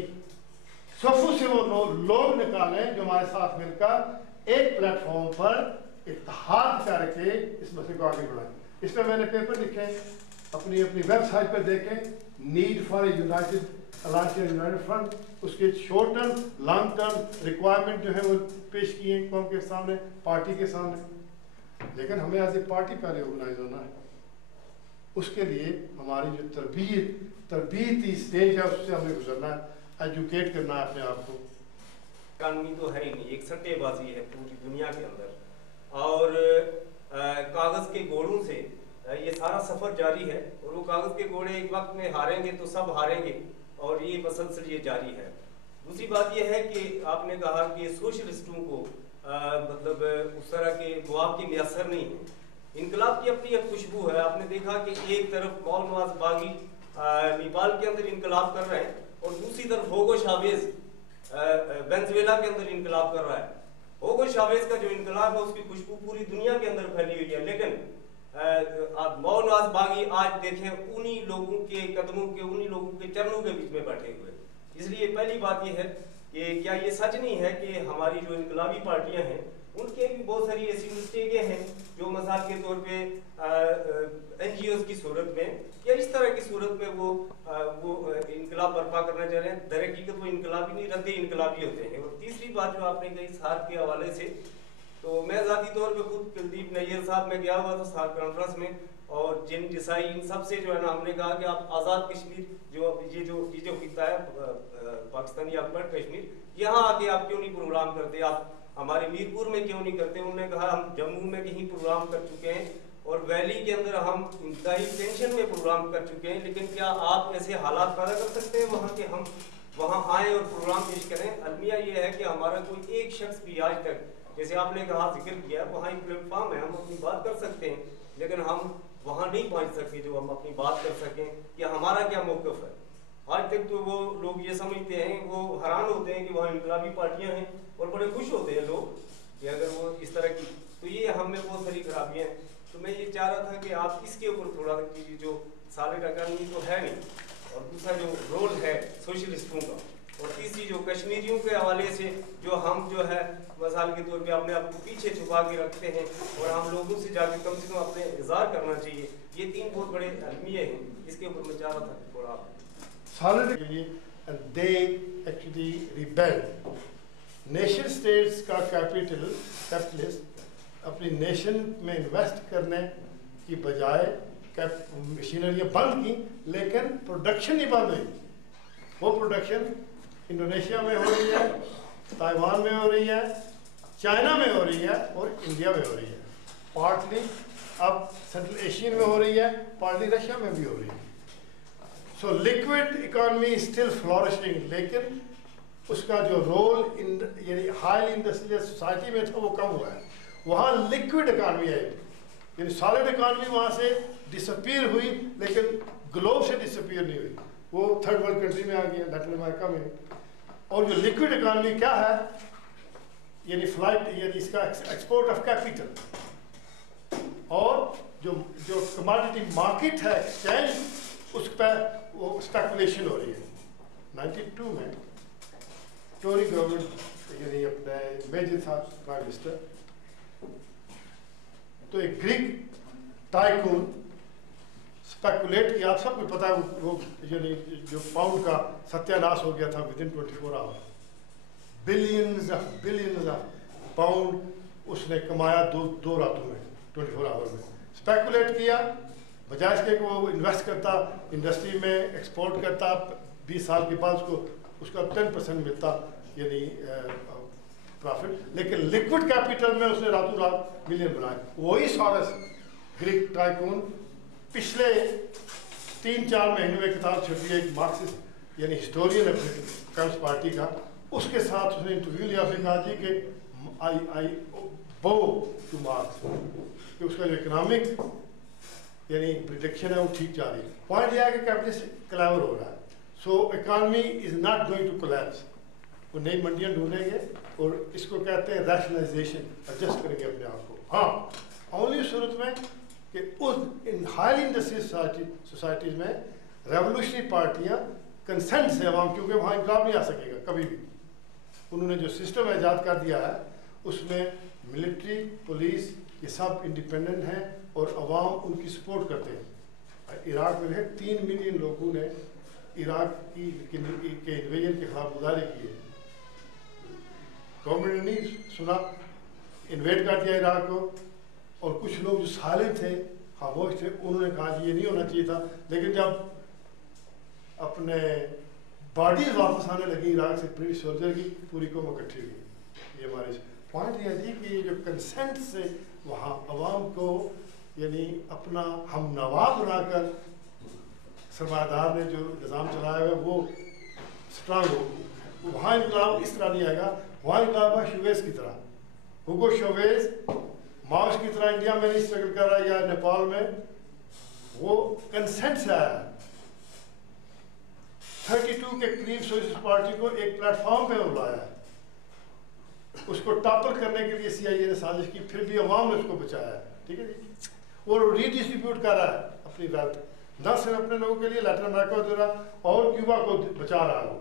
सफू से वो लोग निकालें जो हमारे साथ मिलकर एक प्लेटफॉर्म पर इत्तेहाद करके इस मसले को आगे बढ़ाएं। इस पर मैंने पेपर लिखे, अपनी वेबसाइट पर देखें, need for a united alliance united front, उसके short term, long term requirement जो है वो पेश किए कौम के सामने, पार्टी के सामने। लेकिन हमें एज ए पार्टी पहले ऑर्गेनाइज होना है, उसके लिए हमारी जो तरबियती स्टेज है उससे हमें गुजरना है, एजुकेट करना है अपने आप को। कानूनी तो है ही नहीं, एक सट्टेबाजी है पूरी दुनिया के अंदर, और कागज के घोड़ों से ये सारा सफर जारी है, और वो कागज के घोड़े एक वक्त में हारेंगे तो सब हारेंगे, और ये मसलसल ये जारी है। दूसरी बात ये है कि आपने कहा कि सोशलिस्टों को मतलब उस तरह के मुआवजे मैसर नहीं है। इनकलाब की अपनी एक खुशबू है। आपने देखा कि एक तरफ मौल नवाज बागी नेपाल के अंदर इनकलाब कर रहे हैं, और दूसरी तरफ होगो शावेज वेनेजुएला के अंदर इनकलाब कर रहा है। होगो शावेज का जो इनकलाब है उसकी खुशबू पूरी दुनिया के अंदर फैली हुई है, लेकिन मौल नवाज बागी आज देखें उन्हीं लोगों के कदमों के, उन्हीं लोगों के चरणों के बीच में बैठे हुए। इसलिए पहली बात यह है कि क्या ये सच नहीं है कि हमारी जो इनकलाबी पार्टियां हैं उनके भी बहुत सारी ऐसी मिस्टेकें हैं जो मिसाल के तौर पे NGOs की सूरत में या इस तरह की सूरत में वो इनकलाब बर्पा करना चाह रहे हैं। दर हकीकत वो इनकलाबी नहीं, रद्द इनकलाबी होते हैं। और तीसरी बात जो आपने कही सार्क के हवाले से, तो मैं ज़ाती तौर पे खुद कुलदीप नैयर साहब में गया हुआ था सार्क कॉन्फ्रेंस में, और जिन डिसाई इन सब से जो है ना हमने कहा कि आप आज़ाद कश्मीर जो खिता है पाकिस्तानी अकबर कश्मीर, यहाँ आके आप क्यों नहीं प्रोग्राम करते, आप हमारे मीरपुर में क्यों नहीं करते। उन्होंने कहा हम जम्मू में कहीं प्रोग्राम कर चुके हैं और वैली के अंदर हम इंतहाई टेंशन में प्रोग्राम कर चुके हैं, लेकिन क्या आप ऐसे हालात पैदा कर सकते हैं वहाँ के हम वहाँ आए और प्रोग्राम पेश करें। अलमिया ये है कि हमारा कोई एक शख्स भी आज तक, जैसे आपने कहा जिक्र किया, वहाँ एक प्लेटफॉर्म है, हम अपनी बात कर सकते हैं, लेकिन हम वहाँ नहीं पहुँच सकते जो हम अपनी बात कर सकें कि हमारा क्या मौक़िफ़ है। आज तक तो वो लोग ये समझते हैं, वो हैरान होते हैं कि वहाँ इनकलाबी पार्टियाँ हैं, और बड़े खुश होते हैं लोग कि अगर वो इस तरह की, तो ये हम में बहुत सारी खराबियाँ हैं। तो मैं ये चाह रहा था कि आप इसके ऊपर थोड़ा सा, जो साले इकानमी तो है नहीं, और दूसरा जो रोल है सोशलिस्टों का, और तीसरी जो कश्मीरियों के हवाले से जो हम जो है मिसाल के तौर पे अपने आप को पीछे छुपा के रखते हैं और हम लोगों से जाके कम से कम अपने इज़हार करना चाहिए, ये तीन बहुत बड़े अलमिये हैं। इसके ऊपर मैं चाह रहा था थोड़ा सॉलिड के लिए, and they actually rebelled। Nation states का कैपिटलिस्ट अपनी नेशन में इन्वेस्ट करने की बजाय मशीनरियाँ बंद की, लेकिन प्रोडक्शन ही बंद हुई। वो प्रोडक्शन इंडोनेशिया में हो रही है, ताइवान में हो रही है, चाइना में हो रही है और इंडिया में हो रही है, पार्टली अब सेंट्रल एशियन में हो रही है, पार्टली रशिया में भी हो रही है। So liquid economy is still flourishing, लेकिन उसका जो रोल यानी हाई इंडस्ट्रियल सोसाइटी में था वो कम हुआ है। वहाँ लिक्विड इकॉनमी है, यानी सॉलिड इकॉनमी वहाँ से डिसअपीयर हुई, लेकिन ग्लोब से डिसअपीयर नहीं हुई, वो थर्ड वर्ल्ड कंट्री में आ गया, लैटिन अमेरिका में। और जो लिक्विड इकॉनमी क्या है, यानी फ्लाइट, यानी इसका एक्सपोर्ट ऑफ कैपिटल, और जो कमोडिटी मार्केट है एक्सचेंज, उस पर वो स्पेकुलेशन हो रही है। 92 में टोरी गवर्नमेंट यानी अपने मेजर था प्राइम मिनिस्टर, तो एक ग्रीक टाइकून स्पेकुलेट किया, आप सबको पता है वो यानी जो पाउंड का सत्यानाश हो गया था within 24 hour, billions of pound उसने कमाया दो रातों में, 24 आवर में। स्पेकुलेट किया, बजाय इसके को वो इन्वेस्ट करता, इंडस्ट्री में एक्सपोर्ट करता, 20 साल के बाद उसका 10% मिलता यानी प्रॉफिट, लेकिन लिक्विड कैपिटल में उसने रातों रात मिलियन बनाए। वही सॉरस ग्रीक टाइकून पिछले 3-4 महीने में किताब छपी है, एक मार्क्सिस्ट यानी हिस्टोरियन है कम्युनिस्ट पार्टी का, उसके साथ उसने इंटरव्यू लिया, उसने कहा जी कि आई बो टू मार्क्स कि उसका जो इकोनॉमिक यानी प्रिडिक्शन है वो ठीक जा रही है। पॉइंट यह है कि कैपिटलिस्ट क्लेवर हो रहा है, so economy is not going to collapse. वो नई मंडियाँ ढूंढेंगे और इसको कहते हैं रैशनलाइजेशन, एडजस्ट करेंगे अपने आप को। हाँ, ओनली सूरत में कि उस इन हाईली इंडस्ट्रियल सोसाइटीज़ में रेवोल्यूशनरी पार्टियाँ कंसेंट से अवाम, क्योंकि वहाँ इनकलाब नहीं आ सकेगा कभी भी, उन्होंने जो सिस्टम ईजाद कर दिया है उसमें मिलिट्री पुलिस ये सब इंडिपेंडेंट हैं और अवाम उनकी सपोर्ट करते हैं। इराक में 3 मिलियन लोगों ने इराक के इन्वेजन के खिलाफ मुजाहरे किए, गवर्नमेंट ने नहीं सुना, इन्वेट कर दिया इराक को, और कुछ लोग जो सालिम थे, खामोश थे, उन्होंने कहा कि ये नहीं होना चाहिए था। लेकिन जब अपने बॉडीज वापस आने लगी इराक से, ब्रिटिश सोल्जर की पूरी कौम इकट्ठी हुई। ये हमारे पॉइंट ये थी कि जो कंसेंट से वहाँ अवाम को यानी अपना हम नवाब बनाकर सरमादार ने जो निज़ाम चलाया हुआ वो स्ट्रांग हो, वहाँ इनकलाब इस तरह नहीं आएगा। वहाँ इनकलाब है शोवेज की तरह, हुगो शोवेज माओस की तरह इंडिया में नहीं स्ट्रगल कर रहा या नेपाल में, वो कंसेंट से आया। 32 के करीब सोशलिस्ट पार्टी को एक प्लेटफॉर्म पे बुलाया है, उसको टॉपल करने के लिए CIA ने साजिश की, फिर भी अवाम ने उसको बचाया है। ठीक है जी, और रीडिस्ट्रीब्यूट कर रहा है अपनी वेल्थ, न सिर्फ अपने लोगों के लिए, लैटिन अमेरिका दे रहा और क्यूबा को बचा रहा है।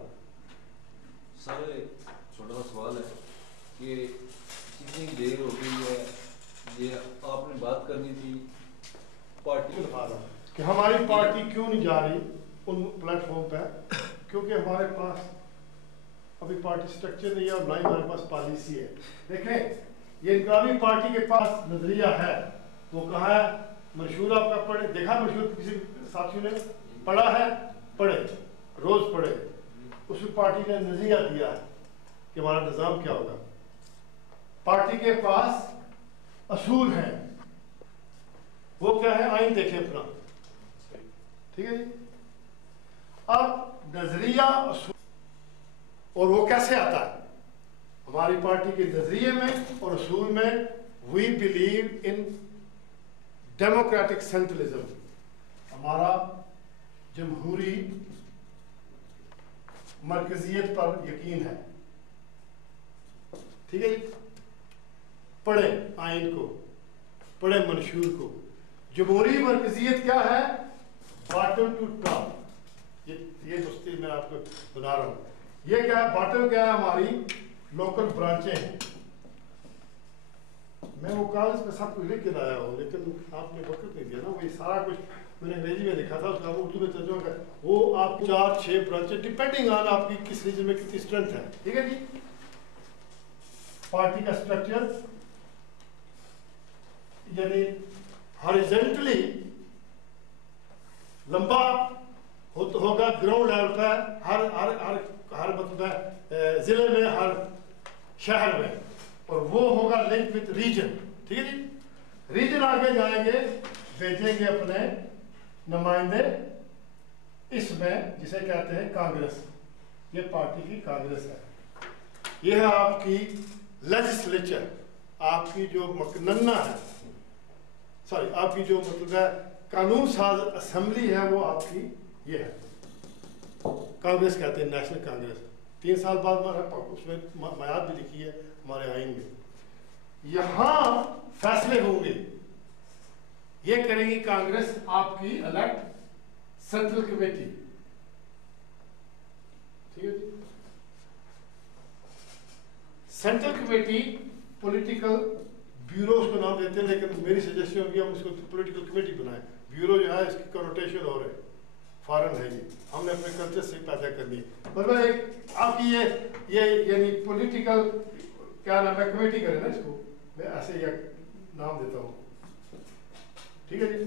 सर एक छोटा सा सवाल है कि कितनी देर हो गई है, ये आपने बात करनी थी पार्टी कि हमारी पार्टी क्यों नहीं जा रही उन प्लेटफॉर्म पर, क्योंकि हमारे पास अभी पार्टी स्ट्रक्चर नहीं है और ना ही हमारे पास पॉलिसी है। देखें, ये इनकलाबी पार्टी के पास नजरिया है, वो कहाँ है? मंशूर आपका पढ़े, देखा मंशूर किसी साथी ने पढ़ा है? पढ़े, रोज पढ़े। उस पार्टी ने नजरिया दिया है कि हमारा निज़ाम क्या होगा। पार्टी के पास असूल हैं, वो क्या है? आइन देखें अपना, ठीक है जी। अब नजरिया असूल, और वो कैसे आता है? हमारी पार्टी के नजरिए में और असूल में, we believe in democratic centralism, हमारा जमहूरी मरकजियत पर यकीन है। ठीक है जी, पढ़े आइन को, पढ़े मंशूर को। जमहूरी मरकजियत क्या है? बॉटम टू टॉप, ये दोस्ती मैं आपको बता रहा हूँ। ये क्या है? बॉटम क्या है? हमारी लोकल ब्रांचें हैं। मैं वो कागज पे सब कुछ लिख के लाया हूँ, लेकिन आपने वक्त नहीं दिया ना, वही सारा कुछ मैंने अंग्रेजी में लिखा था, उसका उर्दू में तर्जुमा कर, वो आप 4-6 ब्रांचें डिपेंडिंग ऑन आपकी किस रीजन में कितनी स्ट्रेंथ है। ठीक है जी। पार्टी का स्ट्रक्चर यानी हॉरिजॉन्टली लंबा होगा, ग्राउंड लेवल पर हर मतलब जिले में, हर शहर में, और वो होगा लिंक विद रीजन। ठीक है जी। रीजन आगे जाएंगे, भेजेंगे अपने नुमाइंदे इसमें, जिसे कहते हैं कांग्रेस। ये पार्टी की कांग्रेस है। ये है आपकी लेजिस्लेचर, आपकी जो मकनन्ना है, सॉरी आपकी जो मतलब है कानून साज असेंबली है, वो आपकी ये है, कांग्रेस कहते हैं, नेशनल कांग्रेस। 3 साल बाद उसमें मयाद भी लिखी है हमारे आइन में। यहाँ फैसले होंगे, ये करेगी कांग्रेस, आपकी इलेक्ट सेंट्रल कमेटी। ठीक है जी। सेंट्रल कमेटी पॉलिटिकल ब्यूरो उसको नाम देते हैं, लेकिन मेरी सजेशन होगी हम इसको पॉलिटिकल कमेटी बनाएं। ब्यूरो जो है इसकी कनोटेशन और है, फॉरेन है, ये हमने अपने कल्चर से पैदा करनी है। मतलब एक आपकी ये यानी पॉलिटिकल क्या नाम है कमेटी करें ना इसको, मैं ऐसे या नाम देता हूँ, ठीक है जी।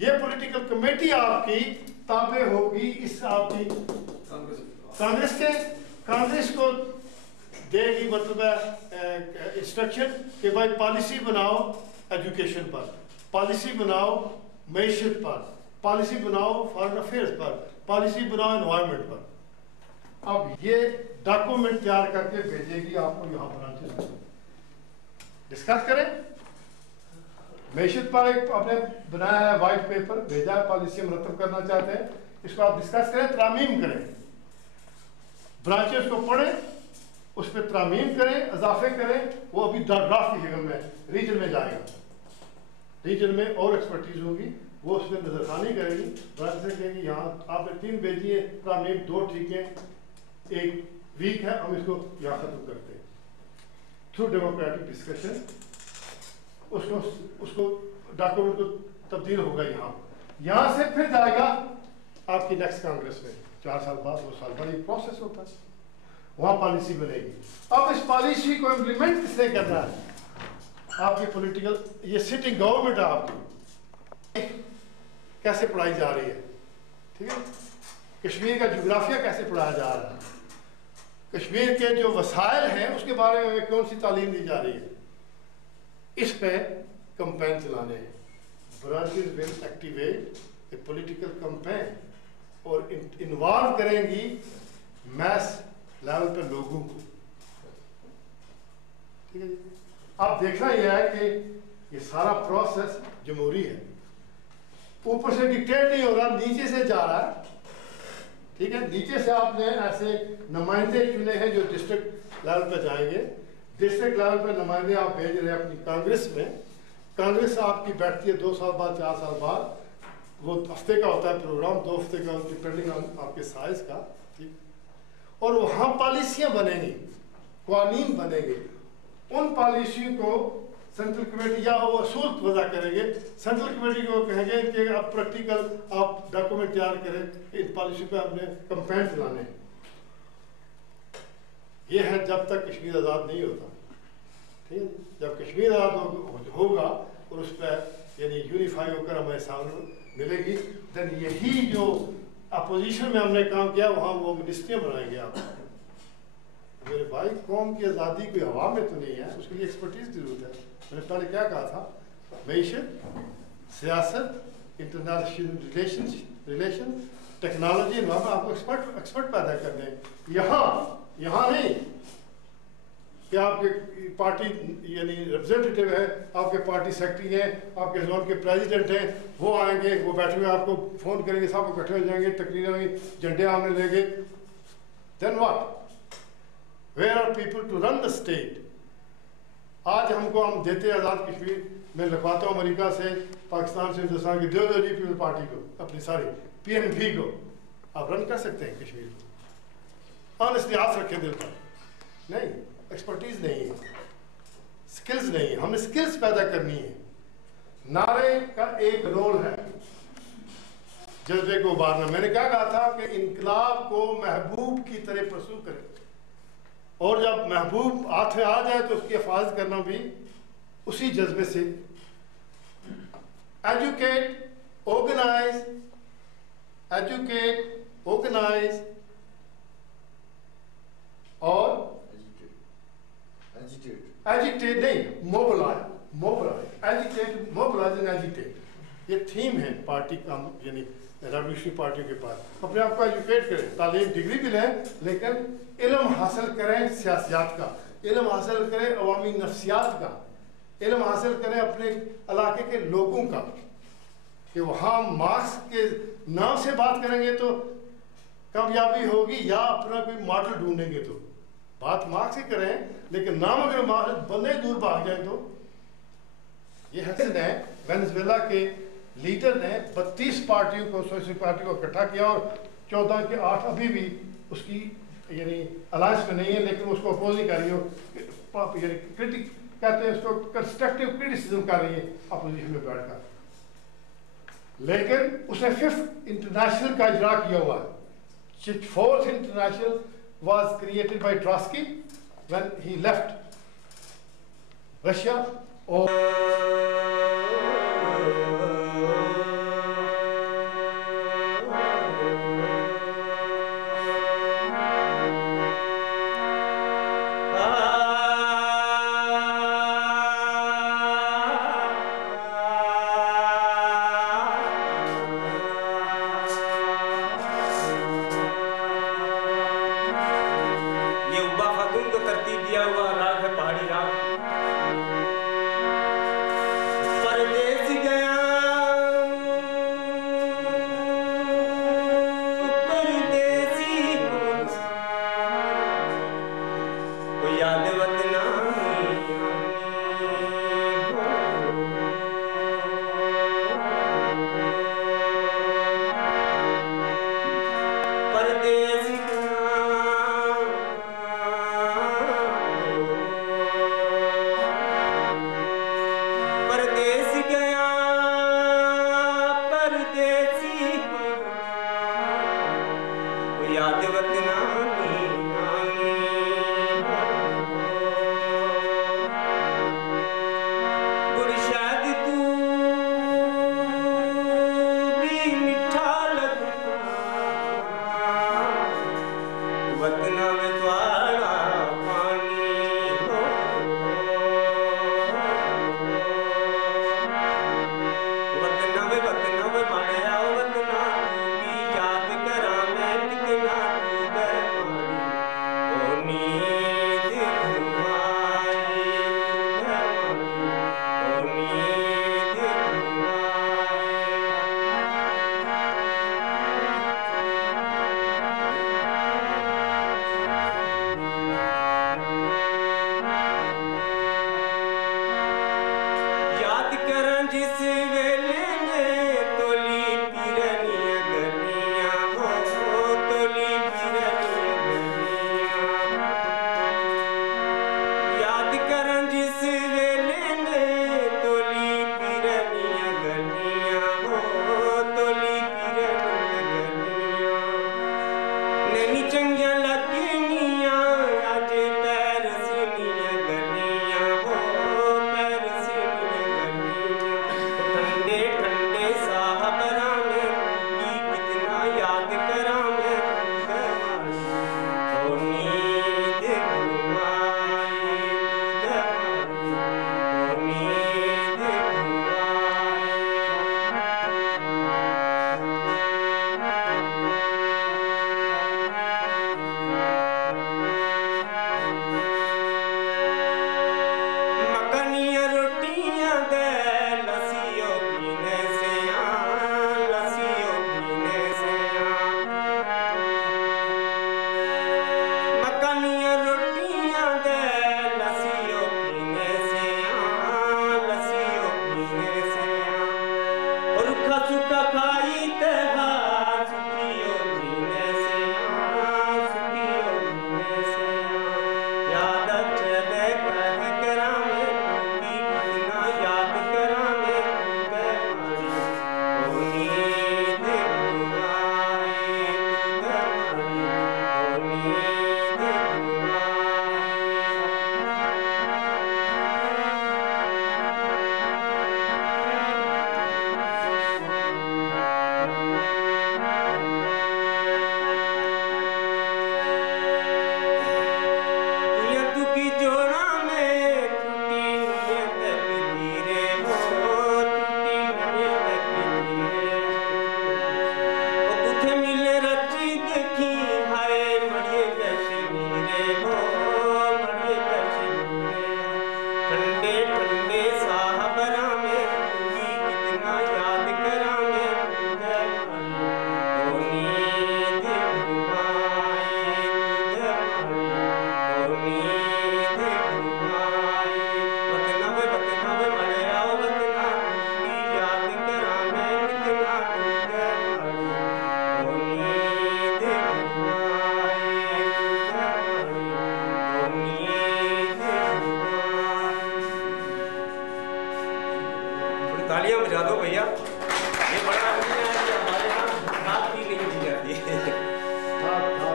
ये पॉलिटिकल कमेटी आपकी ताबे होगी इस आपकी कांग्रेस के, कांग्रेस को देगी मतलब इंस्ट्रक्शन कि भाई पॉलिसी बनाओ एजुकेशन पर, पॉलिसी बनाओ मैशत पर, पॉलिसी बनाओ फॉरेन अफेयर्स पर, पॉलिसी बनाओ एनवायरनमेंट पर। अब ये डॉक्यूमेंट तैयार करके भेजेगी आपको, यहाँ ब्रांचेस डिस्कस करें। मैशत पर एक आपने बनाया है वाइट पेपर, भेजा है, पॉलिसी मुरतब करना चाहते हैं, इसको आप डिस्कस करें, तरामीम करें, ब्रांचेस को पढ़ें, उस पर तरामीम करें, इजाफे करें। वो अभी ड्राफ्ट की जगह में रीजन में जाएगा, रीजन में और एक्सपर्टीज होगी, वो उसमें नजरसानी करेगी, ब्रांच से कहेगी यहाँ आपने 3 भेजी है तरामीम, 2 ठीक है, 1 वीक है, हम इसको यहाँ खत्म करते हैं। थ्रू डेमोक्रेटिक डिस्कशन उसको डॉक्यूमेंट को तब्दील होगा, यहाँ से फिर जाएगा आपकी नेक्स्ट कांग्रेस में 4 साल बाद, 2 साल बाद, ये प्रोसेस होता है, वहाँ पॉलिसी बनेगी। अब इस पॉलिसी को इम्प्लीमेंट किसने करना है? आपकी पॉलिटिकल ये सिटिंग गवर्नमेंट है आपकी, कैसे पढ़ाई जा रही है, ठीक है। कश्मीर का जोग्राफिया कैसे पढ़ाया जा रहा है, कश्मीर के जो वसाइल हैं उसके बारे में कौन सी तालीम दी जा रही है, इस पे कंपेन चलाने हैं। Branches will activate A political campaign और इन्वॉल्व करेंगी मैस लेवल पे लोगों को, ठीक है जी। अब देखना यह है कि ये सारा प्रोसेस जमहूरी है, ऊपर से डिक्टेट नहीं हो रहा, नीचे से जा रहा है, ठीक है। नीचे से आपने ऐसे नुमाइंदे चुने हैं जो डिस्ट्रिक्ट लेवल पे जाएंगे, डिस्ट्रिक्ट लेवल पे नुमाइंदे आप भेज रहे हैं अपनी कांग्रेस में, कांग्रेस आपकी बैठती है 2 साल बाद, 4 साल बाद, वो हफ्ते का होता है प्रोग्राम, 2 हफ्ते का डिपेंडिंग ऑन आपके साइज का, ठीक। और वहाँ पॉलिसियाँ बनेंगी, कानून बनेंगे, उन पॉलिसियों को सेंट्रल कमेटी या वो असूल वजह करेंगे, सेंट्रल कमेटी को कहेंगे कि आप प्रैक्टिकल आप डॉक्यूमेंट तैयार करें, इन पॉलिसी पे आपने कंपेन चलाने हैं। ये है जब तक कश्मीर आज़ाद नहीं होता, ठीक है। जब कश्मीर आज़ाद होगा और उस पर यानी यूनिफाई होकर हमें सामने मिलेगी, देन यही जो अपोजिशन में हमने काम किया वहाँ वो मिनिस्ट्रियाँ बनाएंगे आप। मेरे भाई कौम की आज़ादी कोई हवा में तो नहीं है, उसके लिए एक्सपर्टीज की जरूरत है। मैंने पहले क्या कहा था, मैशत, सियासत, इंटरनेशनल रिलेशन, टेक्नोलॉजी, वहाँ पर आपको एक्सपर्ट पैदा करने हैं। यहाँ नहीं कि आपके पार्टी यानी रिप्रेजेंटेटिव है, आपके पार्टी सेक्रेटरी हैं, आपके जोन के प्रेसिडेंट हैं, वो आएंगे, वो बैठे हुए आपको फ़ोन करेंगे, सब इकट्ठे हो जाएंगे, तकरीरें होंगी, झंडे आने लेंगे, then what? Where are people to run the state? आज हमको हम देते आज़ाद कश्मीर, मैं लिखवाता हूँ अमेरिका से, पाकिस्तान से, हिंदुस्तान की दो पीपल पार्टी को, अपनी सारी PNP को, आप रन कर सकते हैं कश्मीर को। ऑनेस्टली हाथ रखें दिल पर, नहीं, एक्सपर्टीज नहीं है, स्किल्स नहीं है, हमने स्किल्स पैदा करनी है। नारे का एक रोल है जज्बे को उभारना। मैंने क्या कहा था कि इनकलाब को महबूब की तरह परसू करें, और जब महबूब हाथ में आ जाए तो उसकी हिफाजत करना भी उसी जज्बे से। एजुकेट, ऑर्गेनाइज, और एजिटेट नहीं, mobilise, agitate, mobilise and agitate, ये थीम है पार्टी का, यानी रेवोल्यूशनरी पार्टी के पास। अपने आप को एजुकेट करें, तालीम डिग्री भी लें, लेकिन इल्म हासिल करें सियासत का, इल्म हासिल करें अवामी नफ्सियात का, इल्म हासिल करें अपने इलाके के लोगों का, कि वहाँ मार्क्स के नाम से बात करेंगे तो कामयाबी होगी, या अपना कोई मॉडल ढूंढेंगे तो बात मार्क्स ही करें, लेकिन नाम अगर बंदे दूर भाग जाए तो। ये हसन है, वेनेजुएला के लीडर ने 32 पार्टियों को, सोशलिस्ट पार्टी को इकट्ठा किया, और 14 के 8 अभी भी उसकी यानी अलायंस में नहीं है, लेकिन उसको अपोज नहीं कर रही हो। यानी क्रिटिक कहते हैं उसको, कंस्ट्रक्टिव क्रिटिसिज्म कर रही है अपोजिशन में बैठकर, लेकिन उसने 5th इंटरनेशनल का इजरा किया हुआ है। 4th international was created by Trotsky when he left Russia. तालियां बजा दो भैया, ये बड़ा आदमी है कि हमारे यहाँ रात भी नहीं दी जाती है। तो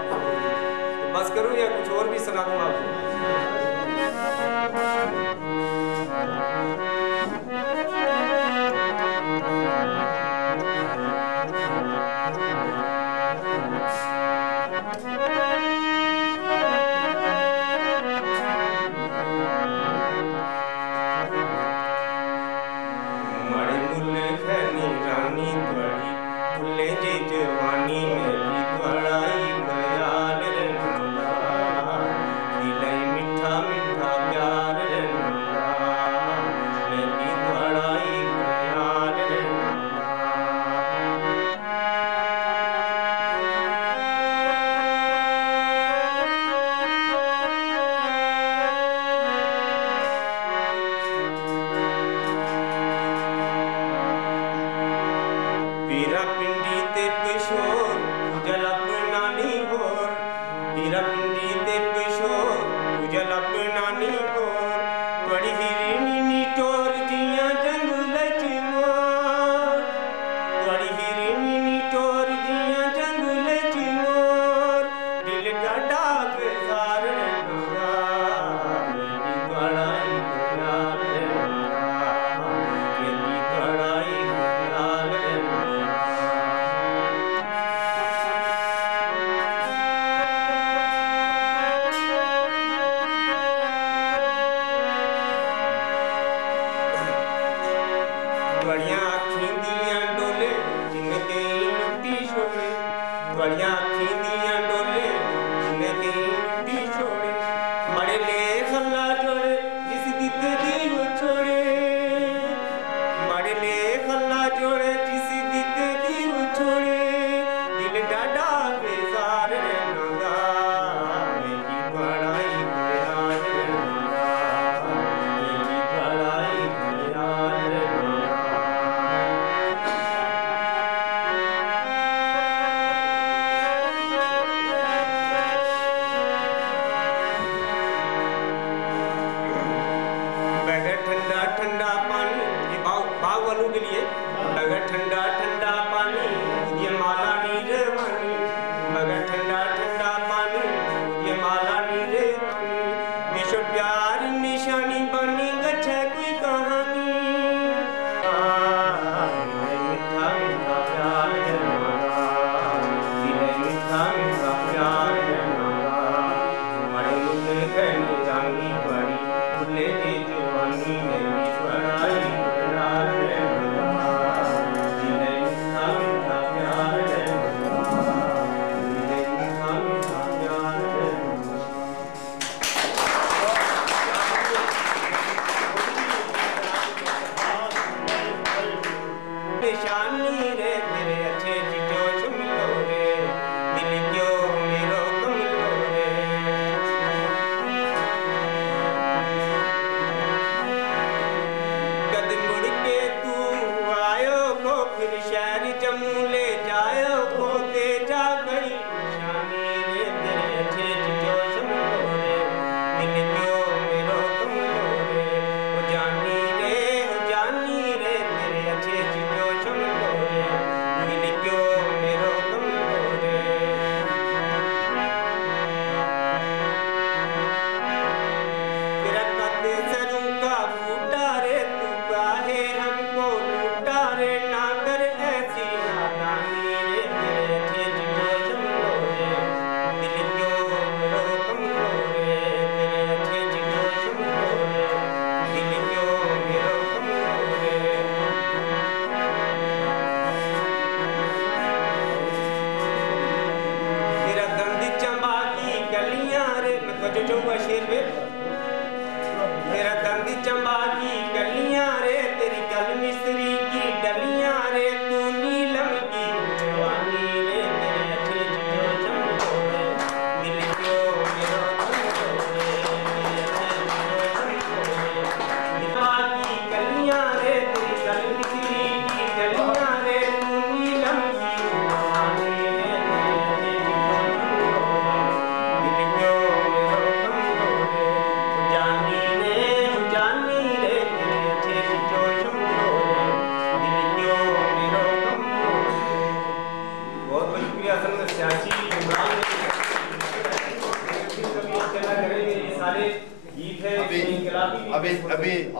बस करूँ या कुछ और भी सुना दूँ आपको?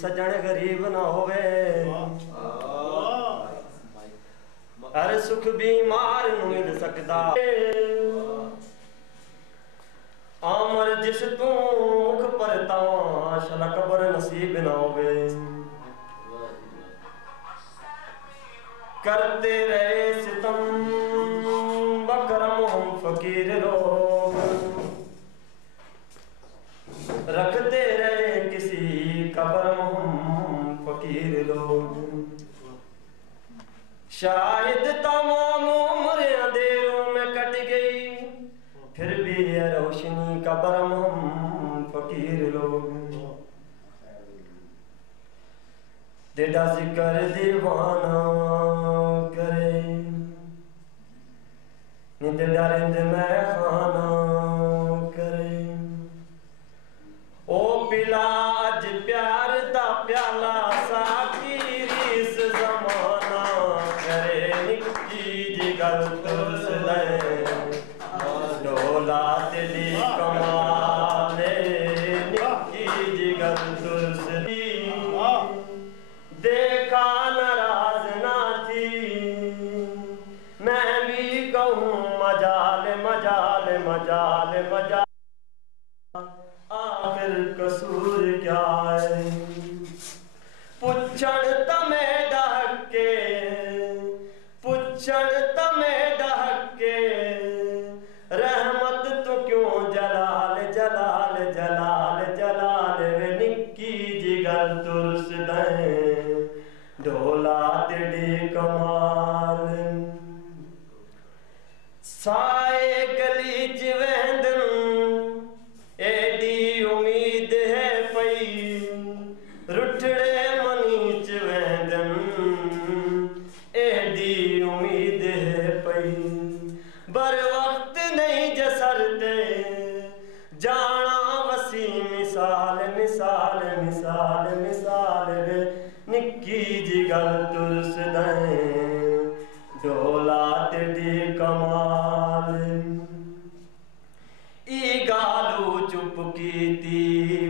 सजन गरीब ना होवे, हर सुख बीमार नूं मिल सकदा। आमर जिस तू मुख पर तां शला कबर नसीब ना होवे। करते रहे सितम बकरम हम फकीर लोग, रखते रहे किसी कब्र हम फकीर लोग। शायद तमाम उम्र अंधेरों में कट गई, फिर भी है रोशनी का बरम हम फकीर लोग। तेरा जिक्र दीवाना करे, निंद डरिंद मैं खाना करे। ओ पिला अज प्यार दा प्याला, साकी रीस जमाना करे। निक्की जी गल तुस दे, डोला तेरी कमाले। निक्की जी गल तुस दी, देखा नाराज ना थी। मैं भी कहूँ मजाल मजाल मजाल मजाल, आखिर कसूर क्या है। पुछण तमे डहके, पुछण तमे डहके, रहमत तो क्यों जलाल जलाल जलाल जलाल। वे निक्की जी गल तुरस दें, डोला तेरी कमाल। साए गली च वेंदन, एडी उम्मीद है पई। रुठड़े मनी च वेंदन, एडी उम्मीद है पई। बर वक्त नहीं जसरते, जाना वसी मिसाल मिसाल मिसाल मिसाल। वे निक्की जी गल तुरस दें, डोला तेरी कमाल। ई गालू चुप कीती,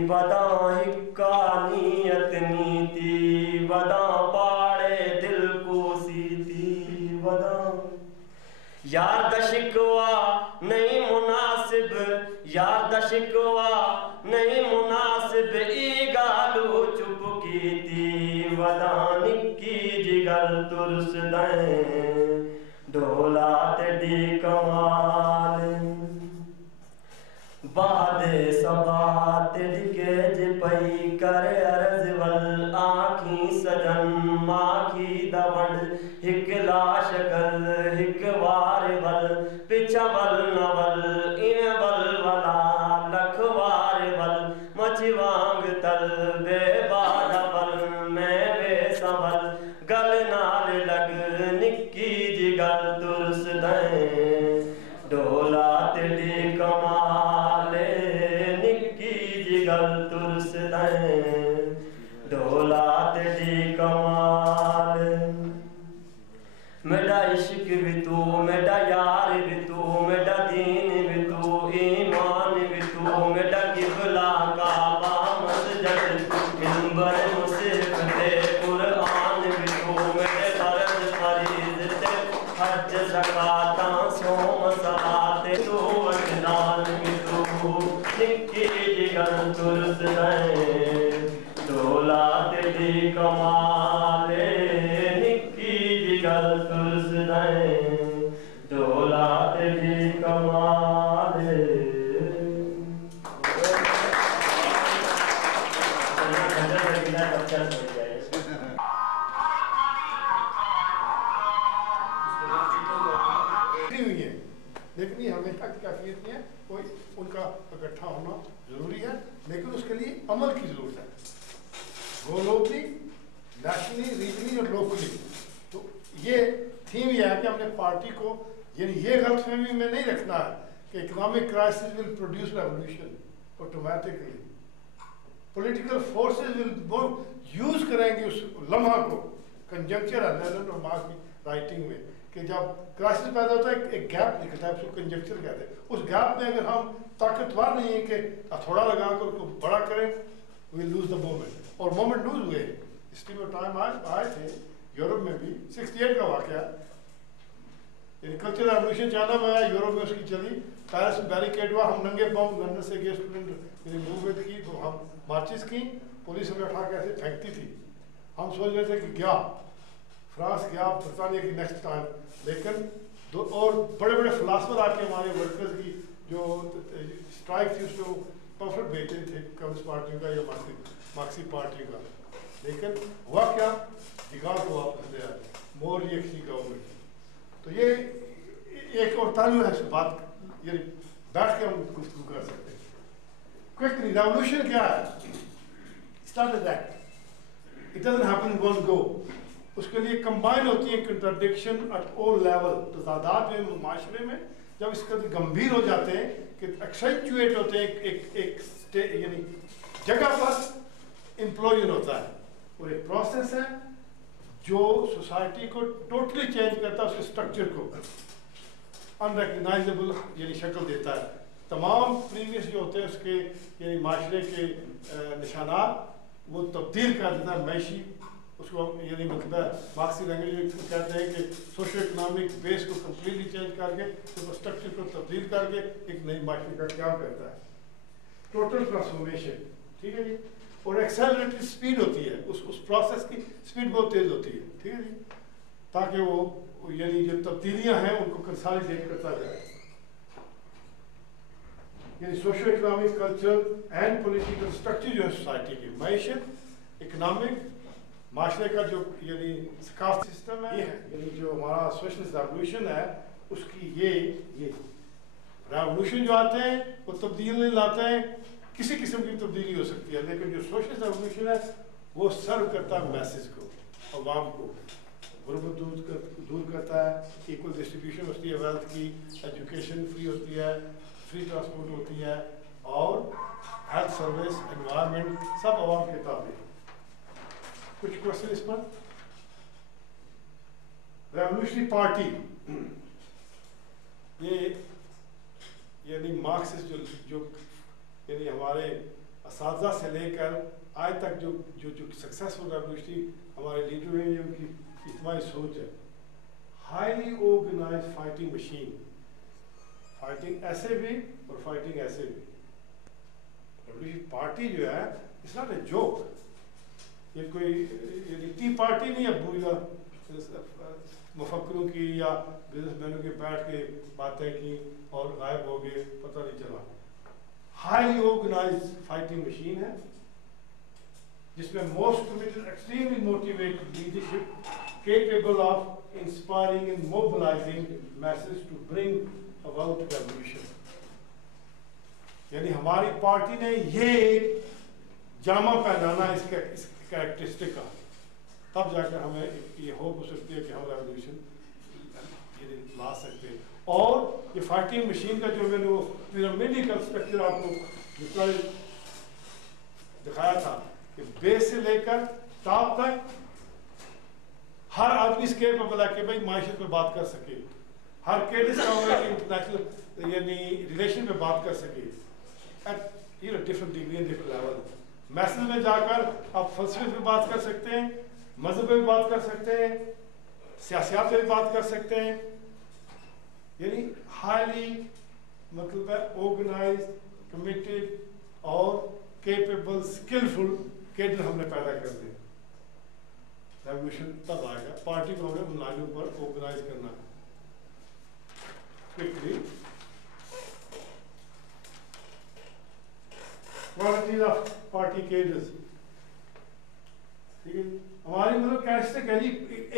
वदा हिक्का नीयत नीति। वदा पाड़े दिल को सीती वदा। यार दा शिकवा नहीं मुनासिब, यार दा शिकवा नहीं मुनासिब। ई गालू चुप कीती, वदा निक्की जी गल तुरस दें, डोला तेरी कमाल। बादे सबा तिड़के ज पई, कर अर्ज वल आखी सजन। माखी दवंड हिक लाश गल, हिक वार वल पिछा वल न वल। इन वल वला लख वार वल, मछ वांग तल बेबाद वल। मैं बेसवल गल नाल लग, निक्की जी गल तुरस दें, डोला तेरी कमाले। निक्की जी गल तुरस दें, डोला तेरी कमाल। मेरा इश्क भी तू, मेरा यार भी तू, मेरा दीन भी तू, ईमान भी तू। मेरा किबला काबा मस्जिद, मिंबर मुसहफ ते कुरान भी तू। मेरे फर्ज फरीज़ ते हज ज़कात सोम सलात, तू अजनान भी तू। निक्की जी गल तुरस दें, डोला तेरी कमाले। निक्की जी गल तुरस दें, डोला तेरी कमाले। हुई है, लेकिन ये हमेशा की कैफियत नहीं है। कोई उनका इकट्ठा होना जरूरी है, लेकिन उसके लिए अमल की जरूरत है, ग्लोबली, नेशनली, रीजनली और लोकली। तो ये थीम ये है कि हमने पार्टी को यानी ये गलतफहमी में नहीं रखना है कि economic crisis will produce revolution automatically. Political forces will use करेंगे उस लम्हा को। कंजक्चर है लेनन और मार्क्स की राइटिंग में कि जब क्राइसिस पैदा होता है एक गैप निकलता है, उसको कंजक्चर कहते हैं। उस गैप में अगर हम ताकतवर नहीं है कि थोड़ा लगा कर उसको बड़ा करें, वी लूज द मोमेंट। और मोमेंट लूज हुए। हिस्ट्री में टाइम आए थे यूरोप में भी, 68 का वाक़या, यानी कल्चरल रेवोल्यूशन चाइना में आया, यूरोप में उसकी चली, पेरिस में बैरिकेड हुआ, हम नंगे पाँव लंदन से गए स्टूडेंट मूवमेंट की, तो हम मार्चेस की, पुलिस हमें उठा के ऐसे फेंकती थी। हम सोच रहे थे कि गया फ्रांस गया, ब्रिटानिया की नेक्स्ट टाइम, लेकिन दो और बड़े बड़े फिलासफर आके हमारे वर्कर्स की जो स्ट्राइक थी उसको परफेक्ट बेचते थे कम्युनिस्ट पार्टियों का या मार्क्सिस्ट पार्टियों का, लेकिन हुआ क्या, दिगार को वापस ले आए, मोर रिएक्शन गवर्नमेंट। तो ये एक और तालु है इस बात, ये बैठ के हम गुफ्तगू कर सकते हैं। क्विकली रेवोल्यूशन क्या है? Start that, it doesn't happen in one go. उसके लिए कंबाइन होती है कंट्राडिक्शन एट ऑल लेवल। तो तादाद में माशरे में जब इसका गंभीर हो जाते हैं कि एक्सेंचुएट होते हैं, एक यानी जगह पर इम्प्लॉयन होता है, और एक प्रोसेस है जो सोसाइटी को टोटली चेंज करता है, उसके स्ट्रक्चर को अनरिकग्नाइजेबल यानी शक्ल देता है। तमाम प्रीवियस जो होते हैं उसके यानी माशरे के निशानात वो तब्दील कर देता है मैशी, उसको यानी मतलब मार्क्सी लैंग्वेज में कहते हैं कि सोशो इकोनॉमिक बेस को कम्प्लीटली चेंज करके उसको स्ट्रक्चर को तब्दील करके एक नई माशरे का क्या करता है, टोटल ट्रांसफॉर्मेशन। ठीक है जी। और एक्सेलरेटेड स्पीड होती है, उस प्रोसेस की स्पीड बहुत तेज होती है। ठीक है जी, ताकि वो यानी जो तब्दीलियां हैं उनको कंसोलिडेट करता जाए। यानी socio economic, cultural and political structure जो है सोसाइटी की, मैशत, इकोनॉमिक, माशरे का जो यानी सकाफती सिस्टम है, ये है यानी जो हमारा सोशलिस्ट रेवोल्यूशन है उसकी ये रेवोल्यूशन जो आते हैं वो तब्दीली लाते हैं, किसी किस्म की तब्दीली हो सकती है, लेकिन जो सोशलिस्ट रेवोल्यूशन है वो सर्व करता है मैसेज को, अवाम को, गुर्बत दूर करता है, इक्वल डिस्ट्रीब्यूशन होती है वेल्थ की, एजुकेशन फ्री होती है, फ्री ट्रांसपोर्ट होती है, और हेल्थ सर्विस, एनवायरनमेंट सब अवाम के ताबे। कुछ क्वेश्चन इस पर? रेवोल्यूशनरी पार्टी ये यानी मार्क्सिस्ट जो यानी हमारे असातिज़ा से लेकर आज तक जो सक्सेसफुल रेवोल्यूशनरी हमारे लीडर हैं, उनकी इज्तिमाई सोच है, highly organised fighting machine, fighting ऐसे भी और फाइटिंग ऐसे भी। रेवोल्यूशनरी पार्टी जो है इट्स नॉट ए जोक, ये कोई यानी टी पार्टी नहीं है पूरी मुफक्करों की या बिजनेसमैनों के बैठ के बातें की और गायब हो गए, पता नहीं चला। हाईली ऑर्गेनाइज्ड फाइटिंग मशीन है जिसमें most committed, extremely motivated leadership capable of inspiring and mobilizing masses to bring about revolution। यानी हमारी पार्टी ने ये जामा पहनाना इसका इस कैरेक्टरिस्टिक का, तब जाकर हमें ये होप हो सकती है कि हम रेवोल्यूशन ये ला सकते हैं। और ये फाइटिंग मशीन का जो मैंने वो पिरामिडिकल स्ट्रक्चर आपको जितना दिखाया था कि बेस से लेकर टॉप तक हर आदमी इसके केपेबल है कि भाई माइशत पे बात कर सके, हर केडिस का इंटरनेशनल यानी रिलेशन पे बात कर सके at different degree and different level. Message में जाकर आप फलसफे पे बात कर सकते हैं, मजहब पे भी बात कर सकते हैं, सियासत पे भी बात कर सकते हैं, यानी हाईली मतलब है ऑर्गेनाइज्ड, कमिटेड और केपेबल, स्किलफुल कैडर हमने पैदा कर दिया। रेवोल्यूशन तब आएगा, पार्टी को हमें उन लाइनों पर ऑर्गेनाइज करना है। Quickly qualities of party cadres, ठीक है। हमारी मतलब कैरेक्टरिस्टिक है जी,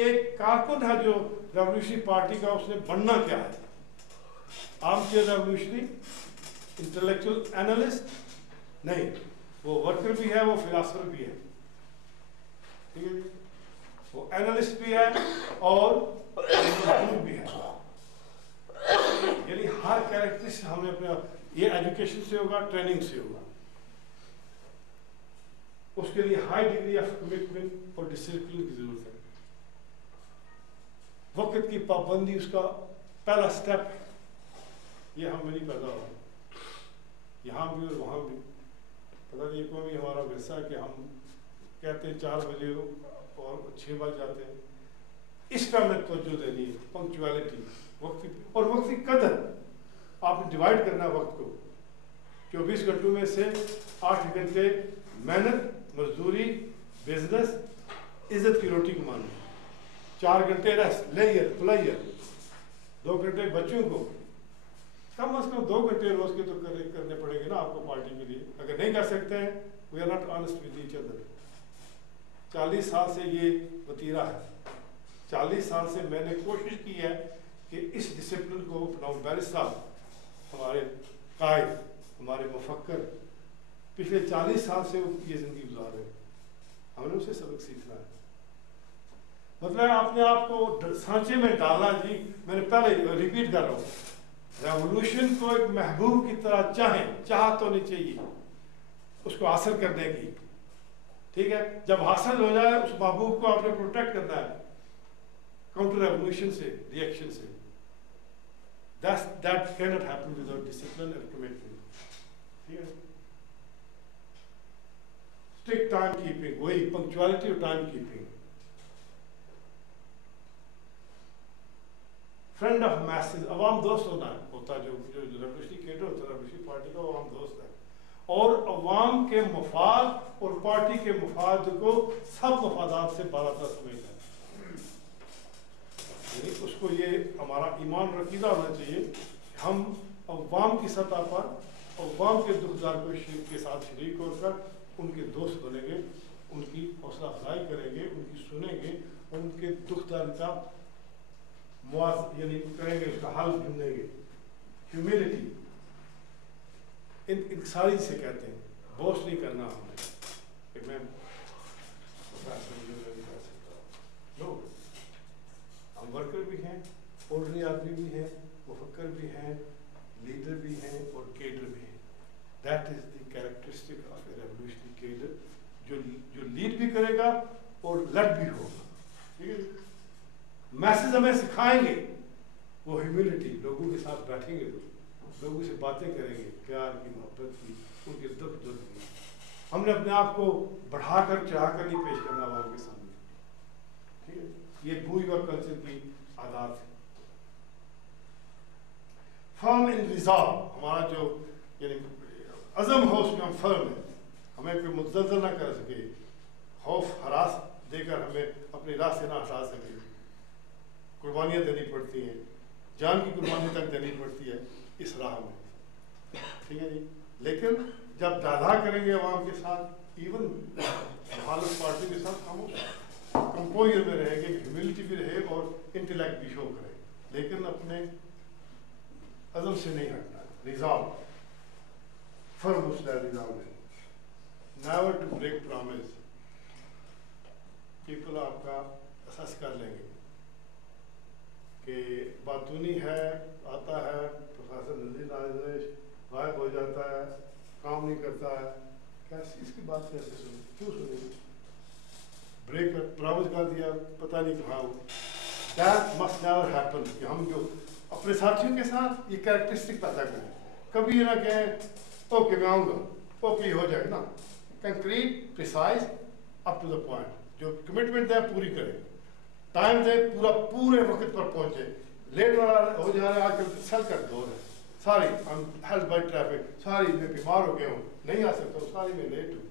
एक कारकुन है जो रेवोल्यूशनरी पार्टी का, उसने बनना क्या है? आर्मचेयर रेवोल्यूशनरी, इंटेलेक्चुअल एनालिस्ट नहीं, वो वर्कर भी है, वो फिलासफर भी है, ठीक है। वो एनालिस्ट भी है और भी है, यानी हर कैरेक्टरिस्टिक हमें अपने ये एजुकेशन से होगा, ट्रेनिंग से होगा। उसके लिए हाई डिग्री ऑफ कमिटमेंट और डिसिप्लिन की जरूरत है। वक्त की पाबंदी उसका पहला स्टेप है, ये हम नहीं पैदा हो, यहाँ भी और वहाँ भी। पता नहीं कोई भी हमारा विरसा है कि हम कहते हैं 4 बजे और 6 बज जाते हैं। इस पर हमें तवज्जो देनी है, पंक्चुअलिटी, वक्त की, और वक्त की कदर। आपने डिवाइड करना है वक्त को। 24 घंटों में से 8 घंटे मेहनत, मजदूरी, बिजनेस, इज्जत की रोटी कमानी, 4 घंटे रेस्ट, लेयर प्लेयर, 2 घंटे बच्चों को, कम से कम 2 घंटे रोज के तो करने पड़ेंगे ना आपको पार्टी के लिए। अगर नहीं कर सकते हैं, we are not honest with each other. 40 साल से ये वतीरा है। 40 साल से मैंने कोशिश की है कि इस डिसिप्लिन को अपनाऊं। बैरिस्टर साहब हमारे कायद, हमारे मुफक्कर, पिछले 40 साल से ये जिंदगी गुजार रहे हैं, हमने उसे सबक सीखना है। मतलब आपने आपको सांचे में डालना जी। मैंने पहले रिपीट कर रहा हूँ, रेवोल्यूशन को एक महबूब की तरह चाह तो नहीं चाहिए उसको हासिल करने की, ठीक है। जब हासिल हो जाए उस महबूब को आपने प्रोटेक्ट करना है काउंटर रेवोल्यूशन से, रिएक्शन से। That cannot happen without discipline and commitment, ठीक है। Strict time keeping, वही punctuality और time keeping। Friend of message, अवाम दोस्त होता है, जो रेवोल्यूशनरी कैडर होता है, रेवोल्यूशनरी पार्टी का अवाम दोस्त है, और अवाम के मफाद और पार्टी के मफाद को सब मफादात से बालातर समझता है। यानी उसको ये हमारा ईमान रखीदा होना चाहिए, हम अवाम की सतह पर अवाम के दुखदार को के साथ शरीक होकर उनके दोस्त बनेंगे, उनकी हौसला अफजाई करेंगे, उनकी सुनेंगे, उनके दुख दर्द का यानी करेंगे, उसका हल ढूंढेंगे। ह्यूमिलिटी इन सारी से कहते हैं, बोस नहीं करना हमें कि मैं नो, हम वर्कर भी हैं, ऑर्डिनरी आदमी भी हैं, मुफक्कर भी हैं, लीडर भी हैं और केडर भी हैं। That is the characteristic of A revolutionary cadre, जो लीड भी करेगा और लड भी होगा, ठीक है। मैसेज हमें सिखाएंगे वो ह्यूमिलिटी, लोगों के साथ बैठेंगे, लोगों से बातें करेंगे, प्यार की, मोहब्बत की, उनके दुख दर्द की। हमने अपने आप को बढ़ाकर चढ़ाकर नहीं पेश करना आवाम के सामने, ठीक है। ये भू युवा कल्चर की आदत है। फर्म इन रिजॉल्व, हमारा जो यानी अज़म हो उसमें हम फर्म है, हमें कोई मुतज़्ज़ल ना कर सके, खौफ हरास देकर हमें अपनी राह से ना हटा सके। कुर्बानियाँ देनी पड़ती हैं, जान की कुर्बानी तक देनी पड़ती है इस राह में, ठीक है जी। लेकिन जब दादा करेंगे अवाम के साथ, इवन मुखालिफ पार्टी के साथ, हम कंपोजर में रहेंगे, ह्यूमिलिटी भी रहे और इंटेलेक्ट भी शो करें, लेकिन अपने अज़म से नहीं हटना। रिजॉल्व, फर्म उस रिजॉल्व में, never to break promise. People आपका असेस कर लेंगे कि बातूनी है, आता है, प्रोफेसर नज़ीर नाज़िर गायब हो जाता है, काम नहीं करता है, कैसी इसकी बात कैसे सुनी, क्यों सुनी? ब्रेक प्रॉमिस कर दिया, पता नहीं कहाँ हो। दैट मस्ट नेवर हैपन कि हम जो अपने साथियों के साथ ये कैरेक्टरिस्टिक पैदा करें। कभी ये ना कहें ओके मैं आऊँगा, ओके हो जाए ना। Concrete, precise, up to the point, जो कमिटमेंट है पूरी करें, टाइम दे, पूरे वक्त पर पहुंचे। लेट वाला हो जा रहा है आजकल, सल कर दौर है, sorry I am held by traffic, sorry मैं बीमार हो गया हूँ, नहीं आ सकता हूँ, सॉरी मैं लेट हूँ।